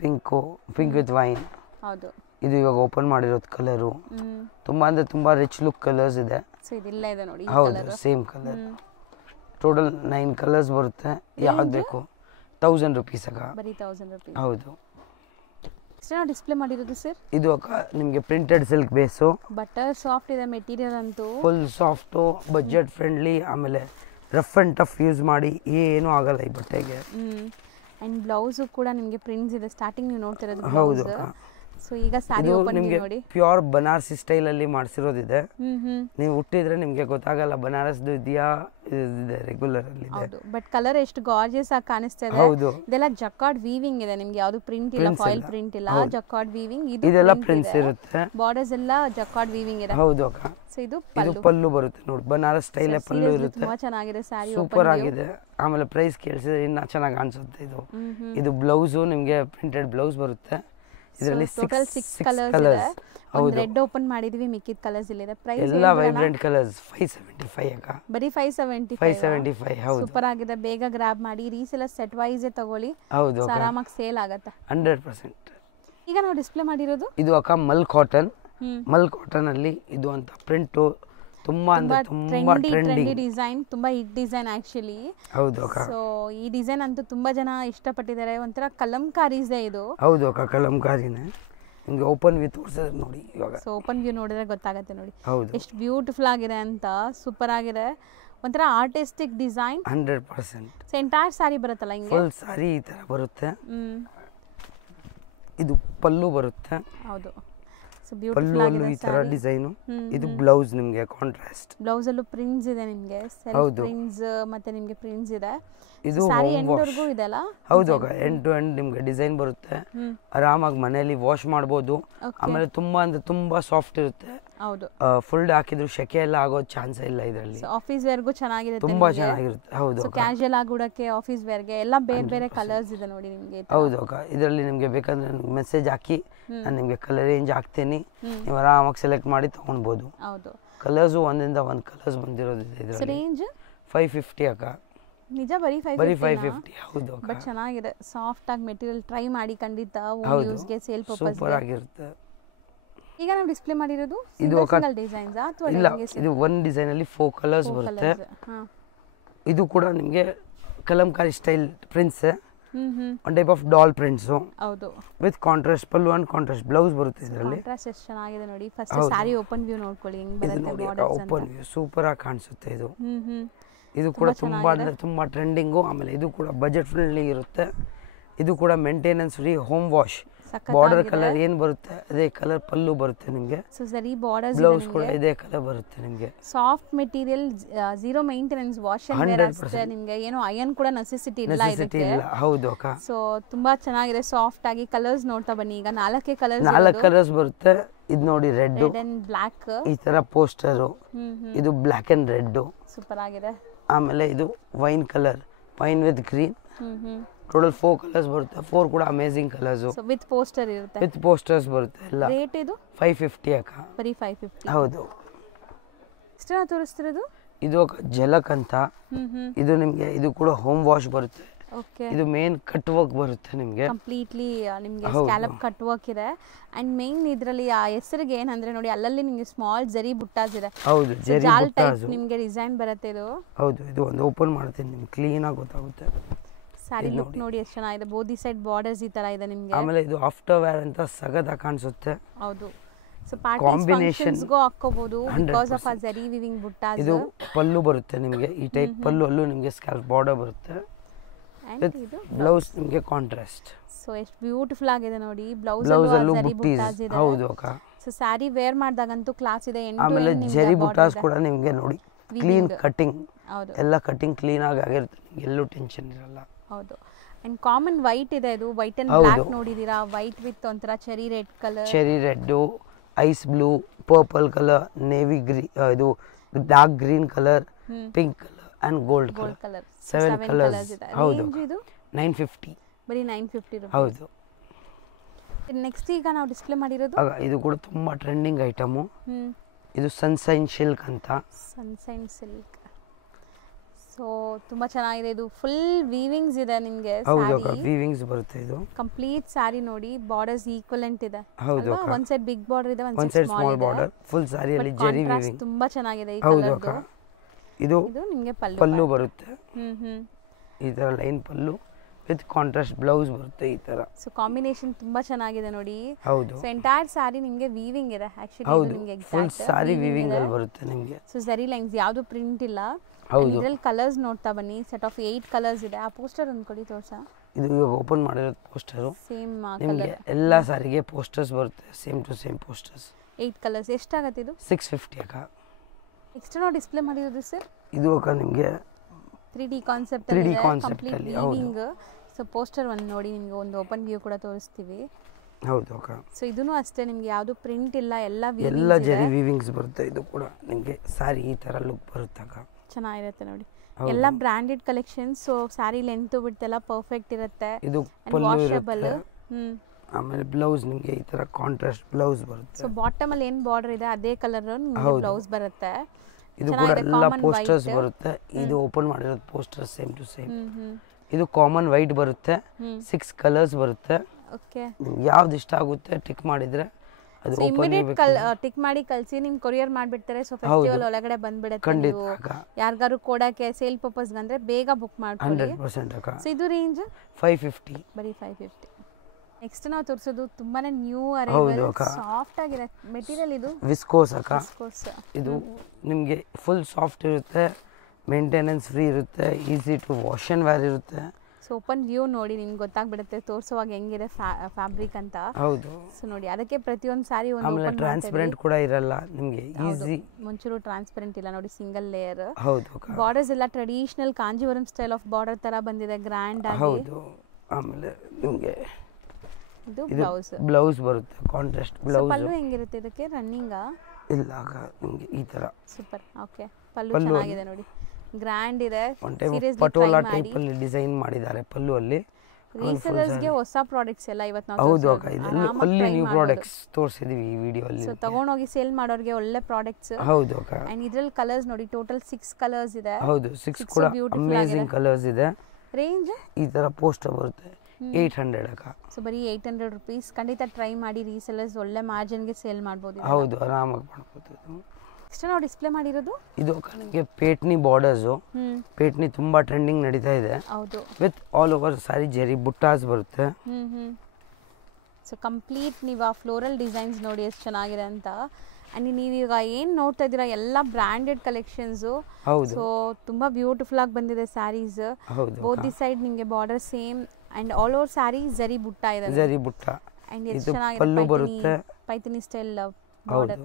Pink with wine. ಹೌದು, ಇದು ಇವಾಗ ಓಪನ್ ಮಾಡಿರೋದು ಕಲರು. ತುಂಬಾ ಅಂದ್ರೆ ತುಂಬಾ ರಿಚ್ ಲುಕ್ ಕಲರ್ಸ್ ಇದೆ. ಸೊ ಇದೆಲ್ಲ ಇದೆ ನೋಡಿ, ಹೌದು, ಸೇಮ್ ಕಲರ್. ಟೋಟಲ್ 9 ಕಲರ್ಸ್ ಬರುತ್ತೆ. ಯಾವ್ದು ಬೇಕು 1000 ರೂಪೀಸ್ ಅಕ್ಕ, ಬರೀ 1000 ರೂಪೀಸ್. ಹೌದು. ಎಷ್ಟು ಡಿಸ್ಪ್ಲೇ ಮಾಡಿರೋದು ಸರ್? ಇದು ಅಕ್ಕ ನಿಮಗೆ ಪ್ರಿಂಟೆಡ್ ಸಿಲ್ಕ್ ಬೇಸು, ಬಟರ್ ಸಾಫ್ಟ್ ಇದೆ ಮೆಟೀರಿಯಲ್ ಅಂತೂ, ಫುಲ್ ಸಾಫ್ಟು, ಬಜೆಟ್ ಫ್ರೆಂಡ್ಲಿ, ಆಮೇಲೆ ರಫ್ ಅಂಡ್ ಟಫ್ ಯೂಸ್ ಮಾಡಿ ಏನೂ ಆಗಲ್ಲ ಈ ಬಟ್ಟೆಗೆ. ಅಂಡ್ ಬ್ಲೌಸು ಕೂಡ ನಿಮಗೆ ಪ್ರಿಂಟ್ಸ್ ಇದೆ, ಸ್ಟಾರ್ಟಿಂಗ್ ನೀವು ನೋಡ್ತಿರೋದು. ಹೌದು. ಸೊ ಈಗ ಸ್ಯಾರಿ ಓಪನ್ ನೋಡಿ, ಪ್ಯೂರ್ ಬನಾರಸಿ ಸ್ಟೈಲ್ ಅಲ್ಲಿ ಮಾಡಿಸಿರೋದಿದೆ. ನೀವು ಹುಟ್ಟಿದ್ರೆ ನಿಮಗೆ ಗೊತ್ತಾಗಲ್ಲ ಬನಾರಸ್ದು ಇದೆಯಾ ಇದೆ ರೆಗ್ಯುಲರ್ ಅಲ್ಲಿ ಇದೆ. ಬಟ್ ಕಲರ್ ಎಷ್ಟು ಗಾರ್ಜಿಯಸ್ ಆಗಿ ಕಾಣಿಸ್ತಾ ಇದೆ. ಹೌದು, ಇದೆಲ್ಲ ಜಕಾರ್ಡ್ ವೀವಿಂಗ್ ಇದೆ, ನಿಮಗೆ ಯಾವುದು ಪ್ರಿಂಟ್ ಇಲ್ಲ, ಫಾಯಿಲ್ ಪ್ರಿಂಟ್ ಇಲ್ಲ, ಜಕಾರ್ಡ್ ವೀವಿಂಗ್. ಇದೆಲ್ಲ ಪ್ರಿಂಟ್ಸ್ ಇರುತ್ತೆ, ಬಾರ್ಡರ್ಸ್ ಎಲ್ಲ ಜಕಾರ್ಡ್ ವೀವಿಂಗ್ ಇದೆ. ಹೌದು ಅಕ್ಕ. ಸೊ ಇದು ಪಲ್ಲು ಬರುತ್ತೆ ನೋಡಿ, ಬನಾರಸ್ ಸ್ಟೈಲ್ ಪಲ್ಲು ಇರುತ್ತೆ, ತುಂಬಾ ಚೆನ್ನಾಗಿದೆ ಸ್ಯಾರಿ, ಸೂಪರ್ ಆಗಿದೆ. ಆಮೇಲೆ ಪ್ರೈಸ್ ಕೇಳಿಸಿದ್ರೆ ಇನ್ನ ಚೆನ್ನಾಗಿ ಅನ್ಸುತ್ತೆ. ಇದು ಬ್ಲೌಸು ನಿಮಗೆ ಪ್ರಿಂಟೆಡ್ ಬ್ಲೌಸ್ ಬರುತ್ತೆ. ಇದರಲ್ಲಿ 6 ಕಲರ್ಸ್ ಇದೆ. ಒಂದು ರೆಡ್ ಓಪನ್ ಮಾಡಿದ್ವಿ, ಮಿಕ್ಕಿದ ಕಲರ್ಸ್ ಇಲ್ಲಿದೆ. ಪ್ರೈಸ್ ಎಲ್ಲ ವೈಬ್ರೆಂಟ್ ಕಲರ್ಸ್ 575 ಅಕ್ಕ, ಬರೀ 575. ಹೌದು, ಸೂಪರ್ ಆಗಿದೆ. ಬೇಗ ಗ್ರಾಬ್ ಮಾಡಿ, ರೀಸೆಲ್ಲ ಸೆಟ್ ವೈಸ್ ತಗೊಳ್ಳಿ. ಹೌದು, ಆರಾಮಾಗಿ ಸೇಲ್ ಆಗುತ್ತೆ 100%. ಈಗ ನಾವು ಡಿಸ್ಪ್ಲೇ ಮಾಡಿರೋದು ಇದು ಅಕ್ಕ ಮಲ್ ಕಾಟನ್ ಅಲ್ಲಿ ಇದು ಅಂತ ಪ್ರಿಂಟ್ ತುಂಬಾ ಅಂದ್ರೆ ತುಂಬಾ ಟ್ರೆಂಡಿ ಡಿಸೈನ್, ತುಂಬಾ ಹಿಟ್ ಡಿಸೈನ್ ಆಕ್ಚುಲಿ. ಹೌದು ಅಕ್ಕ. ಸೊ ಈ ಡಿಸೈನ್ ಅಂತೂ ತುಂಬಾ ಜನ ಇಷ್ಟಪಟ್ಟಿದ್ದಾರೆ. ಒಂಥರ ಕಲಂಕಾರಿ ಇದೆ ಇದು. ಹೌದು ಅಕ್ಕ, ಕಲಂಕಾರಿನೇ. ನಿಮಗೆ ಓಪನ್ ವ್ಯೂ ತೋರಿಸಿದ್ರೆ ನೋಡಿ ಇವಾಗ. ಸೊ ಓಪನ್ ವ್ಯೂ ನೋಡಿದ್ರೆ ಗೊತ್ತಾಗುತ್ತೆ ನೋಡಿ ಎಷ್ಟು ಬ್ಯೂಟಿಫುಲ್ ಆಗಿದೆ ಅಂತ, ಸೂಪರ್ ಆಗಿದೆ. ಒಂಥರ ಆರ್ಟಿಸ್ಟಿಕ್ ಡಿಸೈನ್ 100%. ಸೊ ಎಂಟೈರ್ ಸಾರಿ ಬರುತ್ತಲ್ಲ ಹಿಂಗೆ, ಫುಲ್ ಸಾರಿ ಈ ತರ ಬರುತ್ತೆ. ಇದು ಪಲ್ಲು ಬರುತ್ತೆ. ಹೌದು, ಸೊ ಬ್ಯೂಟಿಫುಲ್ ಆಗಿದೆ ಈ ತರ ಡಿಸೈನ್. ಇದು ಬ್ಲೌಸ್ ನಿಮಗೆ ಕಾಂಟ್ರಾಸ್ಟ್. ಬ್ಲೌಸ್ ಅಲ್ಲೂ ಪ್ರಿಂಟ್ಸ್ ಇದೆ ನಿಮಗೆ, ಸೆಲ್ಫ್ ಪ್ರಿಂಟ್ಸ್ ಮತ್ತೆ ನಿಮಗೆ ಪ್ರಿಂಟ್ಸ್ ಇದೆ. ಇದು ಸಾರಿ ಎಂಡ್ ವರೆಗೂ ಇದೆಲ್ಲ. ಹೌದು ಅಕ್ಕ, ಎಂಡ್ ಟು ಎಂಡ್ ನಿಮಗೆ ಡಿಸೈನ್ ಬರುತ್ತೆ. ಆರಾಮಾಗಿ ಮನೆಯಲ್ಲಿ ವಾಶ್ ಮಾಡಬಹುದು. ಆಮೇಲೆ ತುಂಬಾ ಅಂದ್ರೆ ತುಂಬಾ ಸಾಫ್ಟ್ ಇರುತ್ತೆ. ಹೌದು, ಫುಲ್ ಹಾಕಿದ್ರು ಶೆಕೆ ಎಲ್ಲ ಆಗೋ ಚಾನ್ಸ್ ಇಲ್ಲ ಇದರಲ್ಲಿ. ಆಫೀಸ್ ವೇರ್ಗೂ ಚೆನ್ನಾಗಿರುತ್ತೆ, ತುಂಬಾ ಚೆನ್ನಾಗಿರುತ್ತೆ. ಹೌದು, ಸೊ ಕ್ಯಾಶುಯಲ್ ಆಗಿ ಉಡಕ್ಕೆ, ಆಫೀಸ್ ವೇರ್ಗೆ ಎಲ್ಲ ಬೇರೆ ಬೇರೆ ಕಲರ್ಸ್ ಇದೆ ನೋಡಿ ನಿಮಗೆ. ಹೌದು ಅಕ್ಕ, ಇದರಲ್ಲಿ ನಿಮಗೆ ಬೇಕಂದ್ರೆ ಮೆಸೇಜ್ ಹಾಕಿ ನಾನು ನಿಮಗೆ ಕಲರ್ ರೇಂಜ್ ಹಾಕ್ತೀನಿ, ನೀವು ಆರಾಮಾಗಿ ಸೆಲೆಕ್ಟ್ ಮಾಡಿ ತಗೊಳ್ಬಹುದು. ಹೌದು, ಕಲರ್ಸ್ ಒಂದಿಂದ ಒಂದು ಕಲರ್ಸ್ ಬಂದಿರೋದಿದೆ ಇದರಲ್ಲಿ. ರೇಂಜ್ 550 ಅಕ್ಕ. ನಿಜ, ಬರೀ 550. ಹೌದು ಅಕ್ಕ, ಬಟ್ ಚೆನ್ನಾಗಿದೆ, ಸಾಫ್ಟ್ ಆಗಿ ಮೆಟೀರಿಯಲ್. ಟ್ರೈ ಮಾಡಿ ಖಂಡಿತ, ಯೂಸ್ ಗೆ, ಸೇಲ್ ಪರ್ಪಸ್ ಸೂಪರ್ ಆಗಿರುತ್ತೆ. ಈಗ ನಾವು ಡಿಸ್ಪ್ಲೇ ಮಾಡಿರೋದು ಇದು ಸಿಂಗಲ್ ಡಿಸೈನ್ಸ್ ಅಥವಾ ಇಲ್ಲ, ಇದು ಒಂದು ಡಿಸೈನ್ ಅಲ್ಲಿ 4 ಕಲರ್ಸ್ ಬರುತ್ತೆ. ಇದು ಕೂಡ ನಿಮಗೆ Kalamkari style prints, one type of doll prints. ಹೌದು, with contrast pallu and contrast blouse ಬರುತ್ತೆ ಇದರಲ್ಲಿ. ಕಾಂಟ್ರಾಸ್ಟ್ ಎಷ್ಟು ಚೆನ್ನಾಗಿದೆ ನೋಡಿ. ಫಸ್ಟ್ ಸಾರಿ ಓಪನ್ ವ್ಯೂ ನೋಡ್ಕೊಳ್ಳಿ, ಹೆಂಗ್ ಬರುತ್ತೆ ಬಾರ್ಡರ್ಸ್ ಅಂತ. ಓಪನ್ ವ್ಯೂ ಸೂಪರ್ ಆಗಿ ಕಾಣಿಸುತ್ತೆ ಇದು. ಇದು ಕೂಡ ತುಂಬಾ ಅಂದ್ರೆ ತುಂಬಾ ಟ್ರೆಂಡಿಂಗು. ಆಮೇಲೆ ಇದು ಕೂಡ ಬಜೆಟ್ ಫ್ರೆಂಡ್ಲಿ ಇರುತ್ತೆ. ಇದು ಕೂಡ maintenance free, home wash. Border colour ಏನ್ ಬರುತ್ತೆ ಅದೇ ಕಲರ್ ಪಲ್ಲು ಬರುತ್ತೆ ನಿಮಗೆ. ಸೊ ಸರಿ, ಬಾರ್ಡರ್ಸ್ ಬ್ಲೌಸ್ ಕೂಡ ಇದೇ ಕಲರ್ ಬರುತ್ತೆ ನಿಮಗೆ. Soft material, zero maintenance, wash and wear ಅಷ್ಟೇ. ನಿಮಗೆ ಏನು ಅಯನ್ ಕೂಡ ನೆಸೆಸಿಟಿ ಇಲ್ಲ ಇದಕ್ಕೆ. ಹೌದು ಅಕ್ಕ. ಸೊ ತುಂಬಾ ಚೆನ್ನಾಗಿದೆ, ಸಾಫ್ಟ್ ಆಗಿ. ಕಲರ್ಸ್ ನೋಡ್ತಾ ಬನ್ನಿ. ಈಗ 4 ಕಲರ್ಸ್ ಬರುತ್ತೆ. ಇದು ನೋಡಿ ರೆಡ್ ಅಂಡ್ ಬ್ಲಾಕ್, ಈ ತರ ಪೋಸ್ಟರ್. ಇದು ಬ್ಲಾಕ್ ಅಂಡ್ ರೆಡ್, ಸೂಪರ್ ಆಗಿದೆ. ಆಮೇಲೆ ಇದು wine colour, wine with green. Total 4 colours ಬರುತ್ತೆ. 4 ಕೂಡ ಅಮೇಜಿಂಗ್ ಕಲರ್ಸ್. ವಿತ್ ಪೋಸ್ಟರ್ ಇರುತ್ತೆ, ವಿತ್ ಪೋಸ್ಟರ್ಸ್ ಬರುತ್ತೆ ಎಲ್ಲ. ರೇಟ್ ಇದು 550 ಅಕ್ಕ. ಬರೀ 550. ಹೌದು. ಎಷ್ಟು ತೋರಿಸ್ತಿರೋದು? ಇದು ಜಲಕ್ ಅಂತ. ಇದು ನಿಮಗೆ ಇದು ಕೂಡ ಹೋಮ್ ವಾಶ್ ಬರುತ್ತೆ. ಓಕೆ, ಇದು ಮೇನ್ ಕಟ್ ವರ್ಕ್ ಬರುತ್ತೆ ನಿಮಗೆ. ಕಂಪ್ಲೀಟ್ಲಿ ನಿಮಗೆ ಸ್ಕ್ಯಾಲಪ್ ಕಟ್ ವರ್ಕ್ ಇದೆ. ಅಂಡ್ ಮೇನ್ ಇದರಲ್ಲಿ ಆ ಹೆಸರಿಗೆ ಏನಂದ್ರೆ ನೋಡಿ, ಅಲ್ಲಲ್ಲಿ ನಿಮಗೆ ಸ್ಮಾಲ್ ಜರಿ ಬುಟ್ಟಾಸ್ ಇದೆ. ಹೌದು, ಜರಿ ಬುಟ್ಟಾಸ್ ನಿಮಗೆ ಡಿಸೈನ್ ಬರುತ್ತೆ ಇದು. ಹೌದು, ಇದು ಒಂದು ಓಪನ್ ಮಾಡ್ತೀನಿ ನಿಮಗೆ ಕ್ಲೀನ್ ಆಗಿ ಗೊತ್ತಾಗುತ್ತೆ. ಸ್ಯಾರಿ ಲುಕ್ ನೋಡಿ ಎಷ್ಟು ಚೆನ್ನಾಗಿದೆ, ಬೋದಿ ಸೈಡ್ ಬಾರ್ಡರ್ಸ್ ಈ ತರ ಇದೆ ನಿಮಗೆ. ಆಮೇಲೆ ಇದು ಆಫ್ಟರ್ ವೇರ್ ಅಂತ ಸಗದ ಕಾಣಿಸುತ್ತೆ. ಹೌದು, ಸೊ ಪಾರ್ಟೀಸ್ ಫಂಕ್ಷನ್ಸ್ ಗೋ ಹಾಕೋಬಹುದು ಬಿಕಾಸ್ ಆಫ್ ಆ ಜರಿ ವಿವಿಂಗ್ ಬುಟ್ಟಾಸ್. ಇದು ಪಲ್ಲು ಬರುತ್ತೆ ನಿಮಗೆ, ಈ ಟೈಪ್ ಪಲ್ಲು ಅಲ್ಲೂ ನಿಮಗೆ ಸ್ಕ್ಯಾಲ್ಪ್ ಬಾರ್ಡರ್ ಬರುತ್ತೆ. ಅಂಡ್ ಇದು ಬ್ಲೌಸ್ ನಿಮಗೆ ಕಾಂಟ್ರಾಸ್ಟ್. ಸೊ ಎಷ್ಟು ಬ್ಯೂಟಿಫುಲ್ ಆಗಿದೆ ನೋಡಿ, ಬ್ಲೌಸ್ ಅಲ್ಲೂ ಜರಿ ಬುಟ್ಟೀಸ್. ಬುಟ್ಟಾಸ್ ಇದೆ. ಹೌದು ಅಕ್ಕ. ಸೊ ಸ್ಯಾರಿ ವೇರ್ ಮಾಡಿದಾಗಂತೂ ಕ್ಲಾಸ್ ಇದೆ. ಆಮೇಲೆ ಜರಿ ಬುಟ್ಟಾಸ್ ಕೂಡ ನಿಮಗೆ ನೋಡಿ ಕ್ಲೀನ್ ಕಟಿಂಗ್, ಹೌದು ಎಲ್ಲ ಕಟಿಂಗ್ ಕ್ಲೀನ್ ಆಗಿರುತ್ತೆ, ಎಲ್ಲೂ ಟೆನ್ಷನ್ ಇರಲ್ಲ. ಹೌದು. ಅಂಡ್ ಕಾಮನ್ ವೈಟ್ ಇದೆ, ಇದು ವೈಟ್ ಅಂಡ್ ಬ್ಲಾಕ್ ನೋಡಿದೀರಾ, ವೈಟ್ ವಿತ್ ಒಂಥರ cherry red colour, cherry red, ice blue, purple colour, navy green, ಇದು dark green colour, pink colour and gold colour. 7 colours ಇದೆ. ಹೌದು, ಇದು 950, ಬರೀ 950 ರೂಪಾಯಿ. ಹೌದು. ನೆಕ್ಸ್ಟ್ ಈಗ ನಾವು ಡಿಸ್ಪ್ಲೇ ಮಾಡಿರೋದು ಇದು ಕೂಡ ತುಂಬಾ ಟ್ರೆಂಡಿಂಗ್ ಐಟಮ್. ಇದು ಸನ್ಶೈನ್ ಸಿಲ್ಕ್ ಅಂತ. Sunshine silk. ಸೊ ತುಂಬಾ ಚೆನ್ನಾಗಿದೆ, ಇದು ಫುಲ್ ವೀವಿಂಗ್ಸ್ ಇದೆ ನಿಮಗೆ. ಹೌದು ಅಕ್ಕ, ವೀವಿಂಗ್ಸ್ ಬರುತ್ತೆ. ಇದು ಕಂಪ್ಲೀಟ್ ಸಾರಿ ನೋಡಿ, ಬಾರ್ಡರ್ಸ್ ಈಕ್ವಲೆಂಟ್ ಇದೆ. ಹೌದು ಅಕ್ಕ, ಒಂದ್ ಸೈಡ್ ಬಿಗ್ ಬಾರ್ಡರ್ ಇದೆ, ಒಂದ್ ಸೈಡ್ ಸ್ಮಾಲ್ ಬಾರ್ಡರ್. ಫುಲ್ ಸಾರಿ ಅಲ್ಲಿ ಜರಿ ವೀವಿಂಗ್ ತುಂಬಾ ಚೆನ್ನಾಗಿದೆ. ಈ ಹೌದು ಅಕ್ಕ. ಇದು ನಿಮಗೆ ಪಲ್ಲು ಬರುತ್ತೆ, ಈ ತರ line pallu with contrast blouse ಬರುತ್ತೆ ಈ ತರ. ಸೊ ಕಾಂಬಿನೇಷನ್ ತುಂಬಾ ಚೆನ್ನಾಗಿದೆ ನೋಡಿ. ಹೌದು, ಸೊ ಎಂಟೈರ್ ಸಾರಿ ನಿಮಗೆ ವೀವಿಂಗ್ ಇದೆ. ಆಕ್ಚುಲಿ ಇದು ನಿಮಗೆ ಫುಲ್ ಸಾರಿ ವೀವಿಂಗ್ ಅಲ್ಲಿ ಬರುತ್ತೆ ನಿಮಗೆ. ಸೊ ಜರಿ ಲೈನ್ಸ್ ಯಾವುದು ಪ್ರಿಂಟ್ ಇಲ್ಲ. ಹೌದು, ಇದರಲ್ಲಿ ಕಲರ್ಸ್ ನೋಡ್ತಾ ಬನ್ನಿ. ಸೆಟ್ ಆಫ್ 8 ಕಲರ್ಸ್ ಇದೆ. ಆ ಪೋಸ್ಟರ್ ಒಂದು ಕೊಡಿ ತೋರ್ಸಾ. ಇದು ಇವಾಗ ಓಪನ್ ಮಾಡಿರೋ ಪೋಸ್ಟರ್. ಸೇಮ್ ನಿಮಗೆ ಎಲ್ಲಾ ಸಾರಿಗೆ ಪೋಸ್ಟರ್ಸ್ ಬರುತ್ತೆ, same to same posters. 8 colours. ಎಷ್ಟಾಗುತ್ತೆ ಇದು? 650 ಅಕ್ಕ. ನೆಕ್ಸ್ಟ್ ನಾವು ಡಿಸ್ಪ್ಲೇ ಮಾಡಿರೋದು ಸರ್, ಇದು ಅಕ್ಕ ನಿಮಗೆ 3D ಕಾನ್ಸೆಪ್ಟ್ ಅಲ್ಲಿ ವೀವಿಂಗ್. ಸೊ ಪೋಸ್ಟರ್ ಒಂದು ನೋಡಿ, ನಿಮಗೆ ಒಂದು ಓಪನ್ ವ್ಯೂ ಕೂಡ ತೋರಿಸ್ತೀವಿ. ಹೌದು ಅಕ್ಕ. ಸೊ ಇದೂನು ಅಷ್ಟೇ, ನಿಮಗೆ ಯಾವುದು ಪ್ರಿಂಟ್ ಇಲ್ಲ, ಎಲ್ಲ ಜರಿ ವೀವಿಂಗ್ಸ್ ಬರುತ್ತೆ. ಇದು ಕೂಡ ನಿಮಗೆ ಸಾರಿ ಈ ತರ ಲುಕ್ ಬರುತ್ತೆ ಅಕ್ಕ, ಚೆನ್ನಾಗಿರುತ್ತೆ ನೋಡಿ. ಎಲ್ಲ branded collections. So sari length ಬಿಡ್ತ್ ಎಲ್ಲ ಪರ್ಫೆಕ್ಟ್ ಇರುತ್ತೆ. ಇದು ವಾಷಬಲ್. ಆಮೇಲೆ ಬ್ಲೌಸ್ ನಿಮಗೆ ಈ ತರ ಕಾಂಟ್ರಾಸ್ಟ್ ಬ್ಲೌಸ್ ಬರುತ್ತೆ. ಸೊ ಬಾಟಮ್ ಅಲ್ಲಿ ಏನು ಬಾರ್ಡರ್ ಇದೆ ಅದೇ ಕಲರ್ ನಿಮಗೆ ಬ್ಲೌಸ್ ಬರುತ್ತೆ. ಇದು ಕೂಡ ಎಲ್ಲ ಪೋಸ್ಟರ್ಸ್ ಬರುತ್ತೆ. ಇದು ಓಪನ್ ಮಾಡಿರೋದು ಪೋಸ್ಟರ್ ಸೇಮ್ ಟು ಸೇಮ್. ಇದು ಕಾಮನ್ ವೈಟ್ ಬರುತ್ತೆ, 6 ಕಲರ್ಸ್ ಬರುತ್ತೆ. ಓಕೆ, ಯಾವ್ದು ಇಷ್ಟ ಆಗುತ್ತೆ ಟಿಕ್ ಮಾಡಿದ್ರೆ ಅದು ಇಮಿಡಿಯೇಟ್ ಟಿಕ್ ಮಾಡಿ ಕಳಿಸಿ, ನಿಮ್ ಕೊರಿಯರ್ ಮಾಡ್ಬಿಡ್ತಾರೆ. ಸೊ ಫೆಸ್ಟಿವಲ್ ಒಳಗಡೆ ಬಂದ್ಬಿಡುತ್ತೆ. ನೀವು ಯಾರಿಗಾರು ಕೊಡಕ್ಕೆ ಸೇಲ್ ಪರ್ಪಸ್ ಅಂದ್ರೆ ಬೇಗ ಬುಕ್ ಮಾಡ್ಕೊಳ್ಳಿ. 100% ಅಕ್ಕ. ಸೊ ಇದು ರೇಂಜ್ 550, ಬರೀ 550. ನೆಕ್ಸ್ಟ್ ನಾವು ತೋರಿಸೋದು ತುಂಬಾನೇ ನ್ಯೂ ಅರೈವಲ್, ಸಾಫ್ಟ್ ಆಗಿದೆ ಮೆಟೀರಿಯಲ್. ಇದು ವಿಸ್ಕೋಸ್ ಅಕ್ಕ. ಇದು ನಿಮಗೆ ಫುಲ್ ಸಾಫ್ಟ್ ಇರುತ್ತೆ, ಮೇಂಟೆನೆನ್ಸ್ ಫ್ರೀ ಇರುತ್ತೆ, easy to wash and wear ಇರುತ್ತೆ. ಸೊ ಓಪನ್ ವ್ಯೂ ನೋಡಿ, ನಿಮ್ಗೆ ಗೊತ್ತಾಗ್ಬಿಡುತ್ತೆ ತೋರಿಸುವಾಗ ಹೆಂಗಿದೆ ಫ್ಯಾಬ್ರಿಕ್ ಅಂತ. ಹೌದು. ಸೊ ನೋಡಿ, ಅದಕ್ಕೆ ಪ್ರತಿಯೊಂದು ಸಾರಿ ಒಂದು ಓಪನ್ ಟ್ರಾನ್ಸ್ಪರೆಂಟ್ ಕೂಡ ಇರಲ್ಲ ನಿಮಗೆ, ಈಸಿ. ಮುಂಚೂರು ಟ್ರಾನ್ಸ್ಪರೆಂಟ್ ಇಲ್ಲ ನೋಡಿ, ಸಿಂಗಲ್ ಲೇಯರ್. ಹೌದು. ಬಾರ್ಡರ್ಸ್ ಎಲ್ಲ traditional Kanjeevaram style of border ತರ ಬಂದಿದೆ, ಗ್ರ್ಯಾಂಡ್ ಆಗಿ. ಹೌದು. ಆಮೇಲೆ ನಿಮಗೆ ಇದು ಬ್ಲೌಸ್ ಬರುತ್ತೆ, ಕಾಂಟ್ರಾಸ್ಟ್ ಬ್ಲೌಸ್. ಪಲ್ಲು ಹೆಂಗಿರುತ್ತೆ ಇದಕ್ಕೆ? ರನ್ನಿಂಗ್ ಇಲ್ಲ ನಿಮಗೆ ಈ ತರ ಸೂಪರ್. ಓಕೆ, ಪಲ್ಲು ಚೆನ್ನಾಗಿದೆ ನೋಡಿ, ಗ್ರ್ಯಾಂಡ್ ಇದೆ. ಸೀರಿಯಸ್ಲಿ ಪಟೋಲಾ ಟೈಪ್ ಅಲ್ಲಿ ಡಿಸೈನ್ ಮಾಡಿದ್ದಾರೆ ಪಲ್ಲು ಅಲ್ಲಿ. ರೀಸೆಲರ್ಸ್ ಗೆ ಹೊಸ ಪ್ರಾಡಕ್ಟ್ಸ್ ಎಲ್ಲ ಇವತ್ತು ನಾವು ಹೌದು ಅಕ್ಕ, ಇದೆಲ್ಲ ಒಳ್ಳೆ ನ್ಯೂ ಪ್ರಾಡಕ್ಟ್ಸ್ ತೋರಿಸಿದೀವಿ ಈ ವಿಡಿಯೋ ಅಲ್ಲಿ. ಸೊ ತಗೊಂಡು ಹೋಗಿ ಸೇಲ್ ಮಾಡೋರಿಗೆ ಒಳ್ಳೆ ಪ್ರಾಡಕ್ಟ್ಸ್. ಹೌದು ಅಕ್ಕ. ಅಂಡ್ ಇದರಲ್ಲಿ ಕಲರ್ಸ್ ನೋಡಿ, ಟೋಟಲ್ 6 ಕಲರ್ಸ್ ಇದೆ. ಹೌದು, 6 ಕೂಡ ಅಮೇಜಿಂಗ್ ಕಲರ್ಸ್ ಇದೆ. ರೇಂಜ್ ಈ ತರ ಪೋಸ್ಟರ್ ಬರುತ್ತೆ 800 ಅಕ್ಕ. ಸೊ ಬರೀ 800 ರೂಪೀಸ್. ಖಂಡಿತ ಟ್ರೈ ಮಾಡಿ, ರೀಸೆಲರ್ಸ್ ಒಳ್ಳೆ ಮಾರ್ಜಿನ್ ಗೆ ಸೇಲ್ ಮಾಡಬಹುದು. ಹೌದು, ಆರಾಮಾಗಿ ಮಾಡಬಹುದು. ನೆಕ್ಸ್ಟ್ ನಾವು ಡಿಸ್ಪ್ಲೇ ಮಾಡಿರೋದು ಇದು ನಿಮಗೆ ಪೇಟ್ನಿ ಬಾರ್ಡರ್ಸ್. ಪೇಟ್ನಿ ತುಂಬಾ ಟ್ರೆಂಡಿಂಗ್ ನಡೀತಾ ಇದೆ. ಹೌದು, ವಿತ್ ಆಲ್ ಓವರ್ ಸಾರಿ ಜರಿ ಬುಟ್ಟಾಸ್ ಬರುತ್ತೆ. ಸೊ ಕಂಪ್ಲೀಟ್ ನೀವು ಆ ಫ್ಲೋರಲ್ ಡಿಸೈನ್ಸ್ ನೋಡಿ ಎಷ್ಟು ಚೆನ್ನಾಗಿದೆ ಅಂತ. ಅಂಡ್ ನೀವೀಗ ಏನು ನೋಡ್ತಾ ಇದ್ದೀರಾ ಎಲ್ಲ ಬ್ರಾಂಡೆಡ್ ಕಲೆಕ್ಷನ್ಸ್. ಸೊ ತುಂಬಾ ಬ್ಯೂಟಿಫುಲ್ ಆಗಿ ಬಂದಿದೆ ಸ್ಯಾರೀಸ್. ಬೋತ್ ದಿ ಸೈಡ್ ನಿಮಗೆ border same and all over sari ಜರಿ ಬುಟ್ಟ ಇದೆ. ಜರಿ ಬುಟ್ಟ. ಅಂಡ್ ಎಷ್ಟು ಚೆನ್ನಾಗಿದೆ, ಪೈಥಾನಿ ಸ್ಟೈಲ್ ಬಾರ್ಡರ್.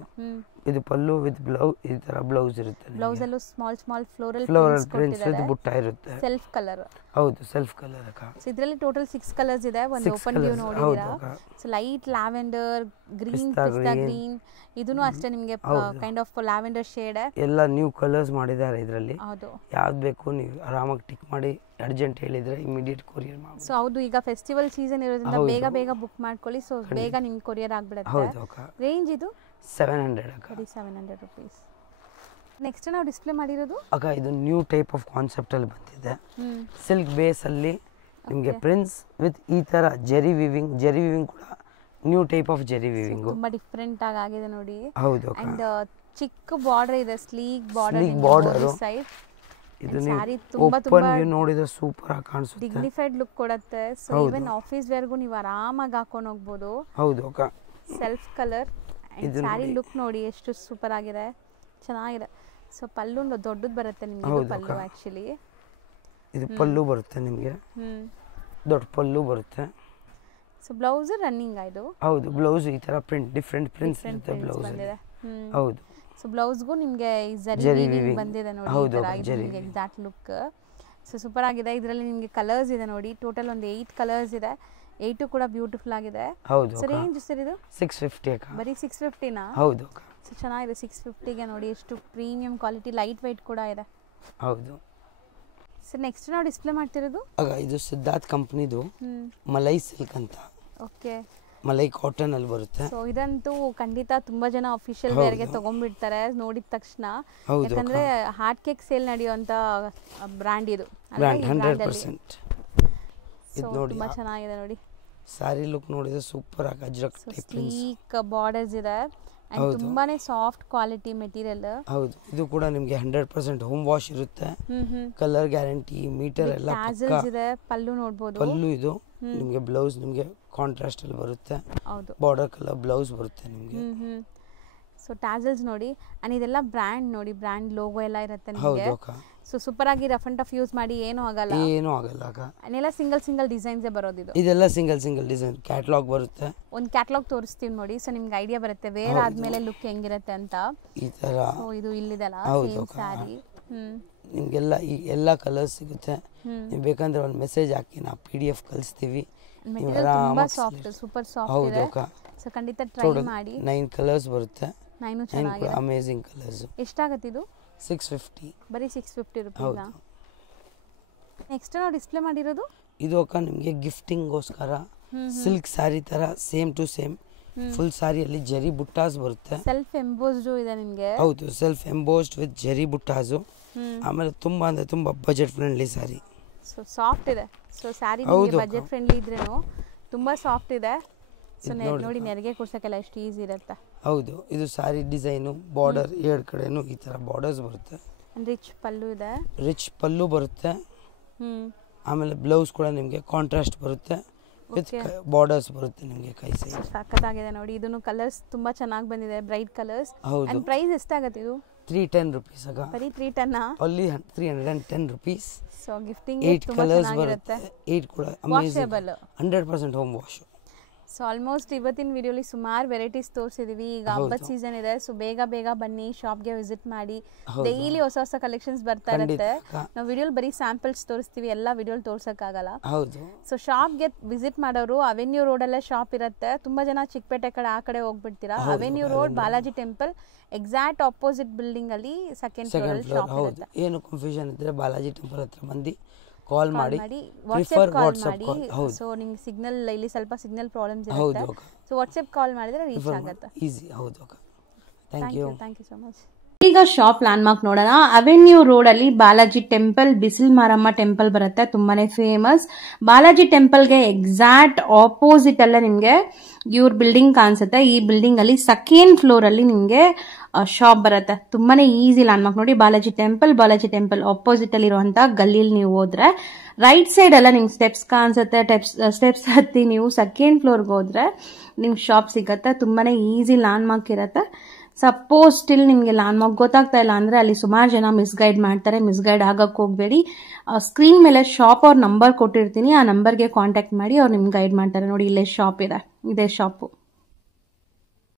ಇದು ಪಲ್ಲು ವಿತ್ ಬ್ಲೌಸ್, ಈ ತರ ಬ್ಲೌಸ್ ಇರುತ್ತೆ. ಬ್ಲೌಸ್ ಅಲ್ಲೂ ಸ್ಮಾಲ್ ಫ್ಲೋರಲ್ ಪ್ರಿಂಟ್ಸ್ ವಿತ್ ಬುಟ್ಟ ಇರುತ್ತೆ. Self colour. ಹೌದು, ಸೆಲ್ಫ್ ಕಲರ್ ಅಕ್ಕ. ಸೊ ಇದರಲ್ಲಿ ಟೋಟಲ್ 6 ಕಲರ್ಸ್ ಇದೆ. ಒಂದು ಓಪನ್ ವ್ಯೂ ನೋಡಿದೀರಾ. ಸೊ ಲೈಟ್ ಲ್ಯಾವೆಂಡರ್, ಗ್ರೀನ್, ಪಿಸ್ತಾ ಗ್ರೀನ್. ಇದೂನು ಅಷ್ಟೇ ನಿಮಗೆ ಕೈಂಡ್ ಆಫ್ ಲ್ಯಾವೆಂಡರ್ ಶೇಡ್. ಎಲ್ಲ ನ್ಯೂ ಕಲರ್ಸ್ ಮಾಡಿದ್ದಾರೆ ಇದರಲ್ಲಿ. ಹೌದು, ಯಾವ್ದು ಬೇಕು ನೀವು ಆರಾಮಾಗಿ ಟಿಕ್ ಮಾಡಿ, ಅರ್ಜೆಂಟ್ ಹೇಳಿದ್ರೆ ಇಮಿಡಿಯೇಟ್ ಕೊರಿಯರ್ ಮಾಡಿ. ಸೊ ಹೌದು, ಈಗ ಫೆಸ್ಟಿವಲ್ ಸೀಸನ್ ಇರೋದ್ರಿಂದ ಬೇಗ ಬುಕ್ ಮಾಡ್ಕೊಳ್ಳಿ. ಸೊ ಬೇಗ ನಿಮ್ಗೆ ಕೊರಿಯರ್ ಆಗ್ಬಿಡುತ್ತೆ. ಹೌದು ಅಕ್ಕ. ರೇಂಜ್ ಇದು 700 ಅಕ್ಕ. 700 ರೂಪೀಸ್. ನೆಕ್ಸ್ಟ್ ನಾವು ಡಿಸ್ಪ್ಲೇ ಮಾಡಿರೋದು ಅಕ್ಕ, ಇದು ನ್ಯೂ ಟೈಪ್ ಆಫ್ ಕಾನ್ಸೆಪ್ಟ್ ಅಲ್ಲಿ ಬಂದಿದೆ. ಸಿಲ್ಕ್ ಬೇಸ್ ಅಲ್ಲಿ ನಿಮಗೆ ಪ್ರಿನ್ಸ್ ವಿತ್ ಈ ತರ ಜರಿ ವಿವಿಂಗ್. ಜರಿ ವಿವಿಂಗ್ ಕೂಡ ನ್ಯೂ ಟೈಪ್ ಆಫ್ ಜರಿ ವಿವಿಂಗ್, ತುಂಬಾ ಡಿಫರೆಂಟ್ ಆಗಿದೆ ನೋಡಿ. ಹೌದು. ಅಂಡ್ ಚಿಕ್ಕ ಬಾರ್ಡರ್ ಇದೆ, ಸ್ಲೀಕ್ ಬಾರ್ಡರ್ ಸೈಡ್. ಇದು ಸ್ಯಾರಿ ನೀವು ತುಂಬಾ ಓಪನ್ ವ್ಯೂ ನೋಡಿದ್ರೆ ಸೂಪರ್ ಆಗಿ ಕಾಣಿಸುತ್ತೆ. ಡಿಗ್ನಿಫೈಡ್ ಲುಕ್ ಕೊಡುತ್ತೆ. ಸೊ ಈವನ್ ಆಫೀಸ್ ವೇರ್ಗೂ ನೀವು ಆರಾಮಾಗಿ ಹಾಕೊಂಡು ಹೋಗ್ಬೋದು. ಹೌದು ಅಕ್ಕ. Self colour and sari look ನೋಡಿ ಎಷ್ಟು ಸೂಪರ್ ಆಗಿದೆ, ಚೆನ್ನಾಗಿದೆ. ಸೊ ಪಲ್ಲು ದೊಡ್ಡದು ಬರುತ್ತೆ ನಿಮಗೆ ಪಲ್ಲು ಆಕ್ಚುಲಿ. ಇದು ಪಲ್ಲು ಬರುತ್ತೆ ನಿಮಗೆ, ದೊಡ್ಡ ಪಲ್ಲು ಬರುತ್ತೆ. ಸೊ ಬ್ಲೌಸ್ ರನ್ನಿಂಗ್ ಇದು. ಹೌದು, ಬ್ಲೌಸ್ ಈ ತರ ಪ್ರಿಂಟ್ ಡಿಫರೆಂಟ್ ಪ್ರಿಂಟ್ಸ್ ಇರುತ್ತೆ ಬ್ಲೌಸ್ ಅಲ್ಲಿ. ಹೌದು. ಸೊ ಬ್ಲೌಸ್ಗೂ ನಿಮಗೆ ಜರಿ ವೀವಿಂಗ್ ಬಂದಿದೆ ನೋಡಿ, ಈ ತರ ಇದು ನಿಮಗೆ ಎಕ್ಸಾಕ್ಟ್ ಲುಕ್. ಸೊ ಸೂಪರ್ ಆಗಿದೆ. ಇದರಲ್ಲಿ ನಿಮಗೆ ಕಲರ್ಸ್ ಇದೆ ನೋಡಿ, ಟೋಟಲ್ ಒಂದು 8 ಕಲರ್ಸ್ ಇದೆ. 8 ಕೂಡ ಬ್ಯೂಟಿಫುಲ್ ಆಗಿದೆ. ಹೌದು. ಸೊ ರೇಂಜ್ ಸರ್ ಇದು 650 ಅಕ್ಕ. ಬರೀ 650 ನಾ? ಹೌದು ಅಕ್ಕ. ಸೊ ಚೆನ್ನಾಗಿದೆ. 650 ಗೆ ನೋಡಿ ಎಷ್ಟು ಪ್ರೀಮಿಯಂ ಕ್ವಾಲಿಟಿ, ಲೈಟ್ ವೆಯ್ಟ್ ಕೂಡ ಇದೆ. ಹೌದು. ಸರ್ ನೆಕ್ಸ್ಟ್ ನಾವು ಡಿಸ್ಪ್ಲೇ ಮಾಡ್ತಿರೋದು ಇದು ಸಿದ್ಧಾರ್ಥ್ ಕಂಪನಿದು ಮಲೈ ಸಿಲ್ಕ್ ಅಂತ. ಓಕೆ. ಮಲೈ ಕಾಟನ್ ಅಲ್ಲಿ ಬರುತ್ತೆ. ಸೊ ಇದಂತೂ ಖಂಡಿತ ತುಂಬಾ ಜನ ಅಫಿಷಿಯಲ್ ವೇರ್ ಗೆ ತಗೊಂಡ್ಬಿಡ್ತಾರೆ ನೋಡಿದ ತಕ್ಷಣ, ಯಾಕಂದ್ರೆ ಹಾರ್ಟ್ ಕೇಕ್ ಸೇಲ್ ನಡೆಯುವಂತ ಬ್ರ್ಯಾಂಡ್ ಇದು. ಬ್ರ್ಯಾಂಡ್ 100%. ಇದು ನೋಡಿ ತುಂಬಾ ಚೆನ್ನಾಗಿದೆ ನೋಡಿ. ಸಾರಿ ಲುಕ್ ನೋಡಿದ್ರೆ ಸೂಪರ್ ಆಗಿ ಅಜ್ರಕ್ ಟೈಪ್ ಸ್ಲೀಕ್ ಬಾರ್ಡರ್ಸ್ ಇದೆ ಅಂಡ್ ತುಂಬಾನೇ ಸಾಫ್ಟ್ ಕ್ವಾಲಿಟಿ ಮೆಟೀರಿಯಲ್. ಹೌದು. ಇದು ಕೂಡ ನಿಮಗೆ 100% ಹೋಮ್ ವಾಶ್ ಇರುತ್ತೆ. ಕಲರ್ ಗ್ಯಾರಂಟಿ, ಮೀಟರ್ ಎಲ್ಲ ಟ್ಯಾಸಲ್ಸ್ ಇದೆ. ಪಲ್ಲು ನೋಡಬಹುದು. ಪಲ್ಲು ಇದು ನಿಮಗೆ, ಬ್ಲೌಸ್ ನಿಮಗೆ ಕಾಂಟ್ರಾಸ್ಟ್ ಅಲ್ಲಿ ಬರುತ್ತೆ. ಹೌದು. ಬಾರ್ಡರ್ ಕಲರ್ ಬ್ಲೌಸ್ ಬರುತ್ತೆ ನಿಮಗೆ. ಸೊ ಟ್ಯಾಸಲ್ಸ್ ನೋಡಿ, ಅಂಡ್ ಇದೆಲ್ಲ ಬ್ರ್ಯಾಂಡ್ ನೋಡಿ, ಬ್ರ್ಯಾಂಡ್ ಲೋಗೋ ಎಲ್ಲ ಇರುತ್ತೆ ನಿಮಗೆ. ಹೌದು ಅಕ್ಕ. ಸೊ ಸೂಪರ್ ಆಗಿ ರಫ್ ಅಂಡ್ ಟಫ್ ಯೂಸ್ ಮಾಡಿ ಏನೂ ಆಗಲ್ಲ. ಏನೂ ಆಗಲ್ಲ ಅಕ್ಕ. ಅದೆಲ್ಲ ಸಿಂಗಲ್ ಡಿಸೈನ್ಸ್ ಬರೋದು ಇದು. ಇದೆಲ್ಲ ಸಿಂಗಲ್ ಡಿಸೈನ್ ಕ್ಯಾಟಲಾಗ್ ಬರುತ್ತೆ. ಒಂದು ಕ್ಯಾಟಲಾಗ್ ತೋರಿಸ್ತೀವಿ ನೋಡಿ, ಸೊ ನಿಮ್ಗೆ ಐಡಿಯಾ ಬರುತ್ತೆ ವೇರ್ ಆದ್ಮೇಲೆ ಲುಕ್ ಹೆಂಗಿರುತ್ತೆ ಅಂತ. ಈ ತರ. ಸೊ ಇದು ಇಲ್ಲಿದೆಲ್ಲ ಸೇಮ್ ಸ್ಯಾರಿ. ನಿಮ್ಗೆಲ್ಲ ಎಲ್ಲ ಕಲರ್ಸ್ ಸಿಗುತ್ತೆ. ನೀವು ಬೇಕಂದ್ರೆ ಒಂದು ಮೆಸೇಜ್ ಹಾಕಿ, ನಾವು PDF ಕಳಿಸ್ತೀವಿ. ಮೆಟೀರಿಯಲ್ ತುಂಬಾ ಸಾಫ್ಟ್, ಸೂಪರ್ ಸಾಫ್ಟ್ ಇದೆ. ಸೊ ಖಂಡಿತ ಟ್ರೈ ಮಾಡಿ. 9 ಕಲರ್ಸ್ ಬರುತ್ತೆ. 9 ಚೆನ್ನಾಗಿದೆ, ಅಮೇಜಿಂಗ್ ಕಲರ್ಸ್. ಎಷ್ಟಾಗುತ್ತೆ ಇದು? 650. ಬರೀ 650 ರೂಪಾಯಿನಾ? ನೆಕ್ಸ್ಟ್ ನಾವು ಡಿಸ್ಪ್ಲೇ ಮಾಡಿರೋದು ಇದು ಅಕ್ಕ ನಿಮಗೆ ಗಿಫ್ಟಿಂಗ್ ಗೋಸ್ಕರ ಸಿಲ್ಕ್ ಸ್ಯಾರಿ ತರ ಸೇಮ್ ಟು ಸೇಮ್ ಫುಲ್ ಸ್ಯಾರಿಯಲ್ಲಿ ಜರಿ ಬುಟ್ಟಾಸ್ ಬರುತ್ತೆ. ಸೆಲ್ಫ್ ಎಂಬೋಸ್ಡ್ ಇದೆ ನಿಮಗೆ. ಹೌದು, ಸೆಲ್ಫ್ ಎಂಬೋಸ್ಡ್ ವಿತ್ ಜರಿ ಬುಟ್ಟಾಸು. ಆಮೇಲೆ ತುಂಬಾ ಅಂದ್ರೆ ತುಂಬಾ budget friendly sari. So soft ಇದೆ. ಸೊ ಸ್ಯಾರಿ ನಿಮಗೆ ಬಜೆಟ್ ಫ್ರೆಂಡ್ಲಿ ಇದ್ರೇನು ತುಂಬಾ ಸಾಫ್ಟ್ ಇದೆ. ಸೊ ನೋಡಿ ನೆರಿಗೆ ಕೂರ್ಸಕ್ಕೆಲ್ಲ ಎಷ್ಟು ಈಸಿ ಇರುತ್ತೆ. ಹೌದು. ಇದು ಸ್ಯಾರಿ ಡಿಸೈನು, ಬಾರ್ಡರ್ 2 ಕಡೆನೂ ಈ ತರ ಬಾರ್ಡರ್ಸ್ ಬರುತ್ತೆ. ರಿಚ್ ಪಲ್ಲು ಇದೆ. ರಿಚ್ ಪಲ್ಲು ಬರುತ್ತೆ. ಆಮೇಲೆ ಬ್ಲೌಸ್ ಕೂಡ ನಿಮಗೆ ಕಾಂಟ್ರಾಸ್ಟ್ ಬರುತ್ತೆ ವಿತ್ ಬಾರ್ಡರ್ಸ್ ಬರುತ್ತೆ ನಿಮಗೆ ಕೈ ಸೈಡ್. ಸಖತ್ತಾಗಿದೆ ನೋಡಿ. ಇದನ್ನು ಕಲರ್ಸ್ ತುಂಬಾ ಚೆನ್ನಾಗಿ ಬಂದಿದೆ, ಬ್ರೈಟ್ ಕಲರ್ಸ್. ಅಂಡ್ ಪ್ರೈಸ್ ಎಷ್ಟಾಗುತ್ತೆ ಇದು? 310 rupees ಅಕ್ಕ. ಬರೀ 310 ನಾ? Only 310 rupees. So gifting 8 colours ಬರುತ್ತೆ. 8 ಕೂಡ amazing, 100% home wash. So almost ಇವತ್ತಿನ ವಿಡಿಯೋಲಿ ಸುಮಾರು ವೆರೈಟೀಸ್ ತೋರಿಸಿದೀವಿ. ಈಗ ಹಬ್ಬದ ಸೀಸನ್ ಇದೆ, ಸೊ ಬೇಗ ಬನ್ನಿ, ಶಾಪ್ಗೆ ವಿಸಿಟ್ ಮಾಡಿ. ಡೈಲಿ ಹೊಸ ಕಲೆಕ್ಷನ್ಸ್ ಬರ್ತಾ ಇರುತ್ತೆ. ನಾವು ವಿಡಿಯೋಲಿ ಬರೀ ಸ್ಯಾಂಪಲ್ಸ್ ತೋರಿಸ್ತೀವಿ, ಎಲ್ಲ ವಿಡಿಯೋಲಿ ತೋರ್ಸಕ್ಕಾಗಲ್ಲ. ಸೊ ಶಾಪ್ಗೆ ವಿಸಿಟ್ ಮಾಡೋರು ಅವೆನ್ಯೂ ರೋಡಲ್ಲೇ ಶಾಪ್ ಇರುತ್ತೆ. ತುಂಬಾ ಜನ ಚಿಕ್ಕಪೇಟೆ ಕಡೆ ಆ ಕಡೆ ಹೋಗ್ಬಿಡ್ತೀರಾ. Avenue road Balaji temple exact opposite building ಅಲ್ಲಿ ಸೆಕೆಂಡ್ ಫ್ಲೋರ್ ಅಲ್ಲಿ ಶಾಪ್ ಇರುತ್ತೆ. ಏನು ಕನ್ಫ್ಯೂಷನ್ ಇದ್ರೆ ಬಾಲಾಜಿ ಟೆಂಪಲ್ ಹತ್ರ ಬಂದು ಕಾಲ್ ಮಾಡಿ, ವಾಟ್ಸ್ಆಪ್ ಕಾಲ್ ಮಾಡಿ. ಸೊ ನಿಮಗೆ ಸಿಗ್ನಲ್ ಇಲ್ಲಿ ಸ್ವಲ್ಪ ಸಿಗ್ನಲ್ ಪ್ರಾಬ್ಲಮ್ಸ್ ಇರುತ್ತೆ. ಸೊ ವಾಟ್ಸ್ಆಪ್ ಕಾಲ್ ಮಾಡಿದ್ರೆ ರೀಚ್ ಆಗುತ್ತೆ ಈಸಿ. ಹೌದು ಅಕ್ಕ. Thank you so much. ಈಗ ಶಾಪ್ ಲ್ಯಾಂಡ್ ಮಾರ್ಕ್ ನೋಡೋಣ. ಅವೆನ್ಯೂ ರೋಡ್ ಅಲ್ಲಿ ಬಾಲಾಜಿ ಟೆಂಪಲ್, ಬಿಸಿಲ್ ಮಾರಮ್ಮ ಟೆಂಪಲ್ ಬರುತ್ತೆ, ತುಂಬಾನೇ ಫೇಮಸ್. ಬಾಲಾಜಿ ಟೆಂಪಲ್ಗೆ ಎಕ್ಸಾಕ್ಟ್ ಆಪೋಸಿಟ್ ಅಲ್ಲೇ ನಿಮ್ಗೆ ಇವ್ರ ಬಿಲ್ಡಿಂಗ್ ಕಾಣಿಸುತ್ತೆ. ಈ ಬಿಲ್ಡಿಂಗ್ ಅಲ್ಲಿ ಸೆಕೆಂಡ್ ಫ್ಲೋರ್ ಅಲ್ಲಿ ನಿಮ್ಗೆ ಶಾಪ್ ಬರುತ್ತೆ. ತುಂಬಾನೇ ಈಸಿ ಲ್ಯಾಂಡ್ ಮಾರ್ಕ್ ನೋಡಿ. ಬಾಲಾಜಿ ಟೆಂಪಲ್ ಆಪೋಸಿಟ್ ಅಲ್ಲಿ ಇರುವಂತ ಗಲ್ಲಿಯಲ್ಲಿ ನೀವು ಹೋದ್ರೆ ರೈಟ್ ಸೈಡ್ ಎಲ್ಲ ನಿಮ್ಗೆ ಸ್ಟೆಪ್ಸ್ ಕಾಣಿಸುತ್ತೆ. ಸ್ಟೆಪ್ಸ್ ಹತ್ತಿ ನೀವು ಸೆಕೆಂಡ್ ಫ್ಲೋರ್ಗೆ ಹೋದ್ರೆ ನಿಮ್ಗೆ ಶಾಪ್ ಸಿಗತ್ತೆ. ತುಂಬಾನೇ ಈಸಿ ಲ್ಯಾಂಡ್ ಮಾರ್ಕ್ ಇರುತ್ತೆ. ಸಪೋಸ್ ಸ್ಟಿಲ್ ನಿಮಗೆ ಲ್ಯಾಂಡ್ ಮಾರ್ಕ್ ಗೊತ್ತಾಗ್ತಾ ಇಲ್ಲ ಅಂದ್ರೆ ಅಲ್ಲಿ ಸುಮಾರು ಜನ ಮಿಸ್ಗೈಡ್ ಮಾಡ್ತಾರೆ. ಮಿಸ್ಗೈಡ್ ಆಗಕ್ಕೆ ಹೋಗ್ಬೇಡಿ. ಸ್ಕ್ರೀನ್ ಮೇಲೆ ಶಾಪ್ ಅವ್ರ ನಂಬರ್ ಕೊಟ್ಟಿರ್ತೀನಿ, ಆ ನಂಬರ್ಗೆ ಕಾಂಟ್ಯಾಕ್ಟ್ ಮಾಡಿ ಅವ್ರು ನಿಮ್ಗೆ ಗೈಡ್ ಮಾಡ್ತಾರೆ. ನೋಡಿ ಇಲ್ಲೇ ಶಾಪ್ ಇದೆ, ಇದೇ ಶಾಪು.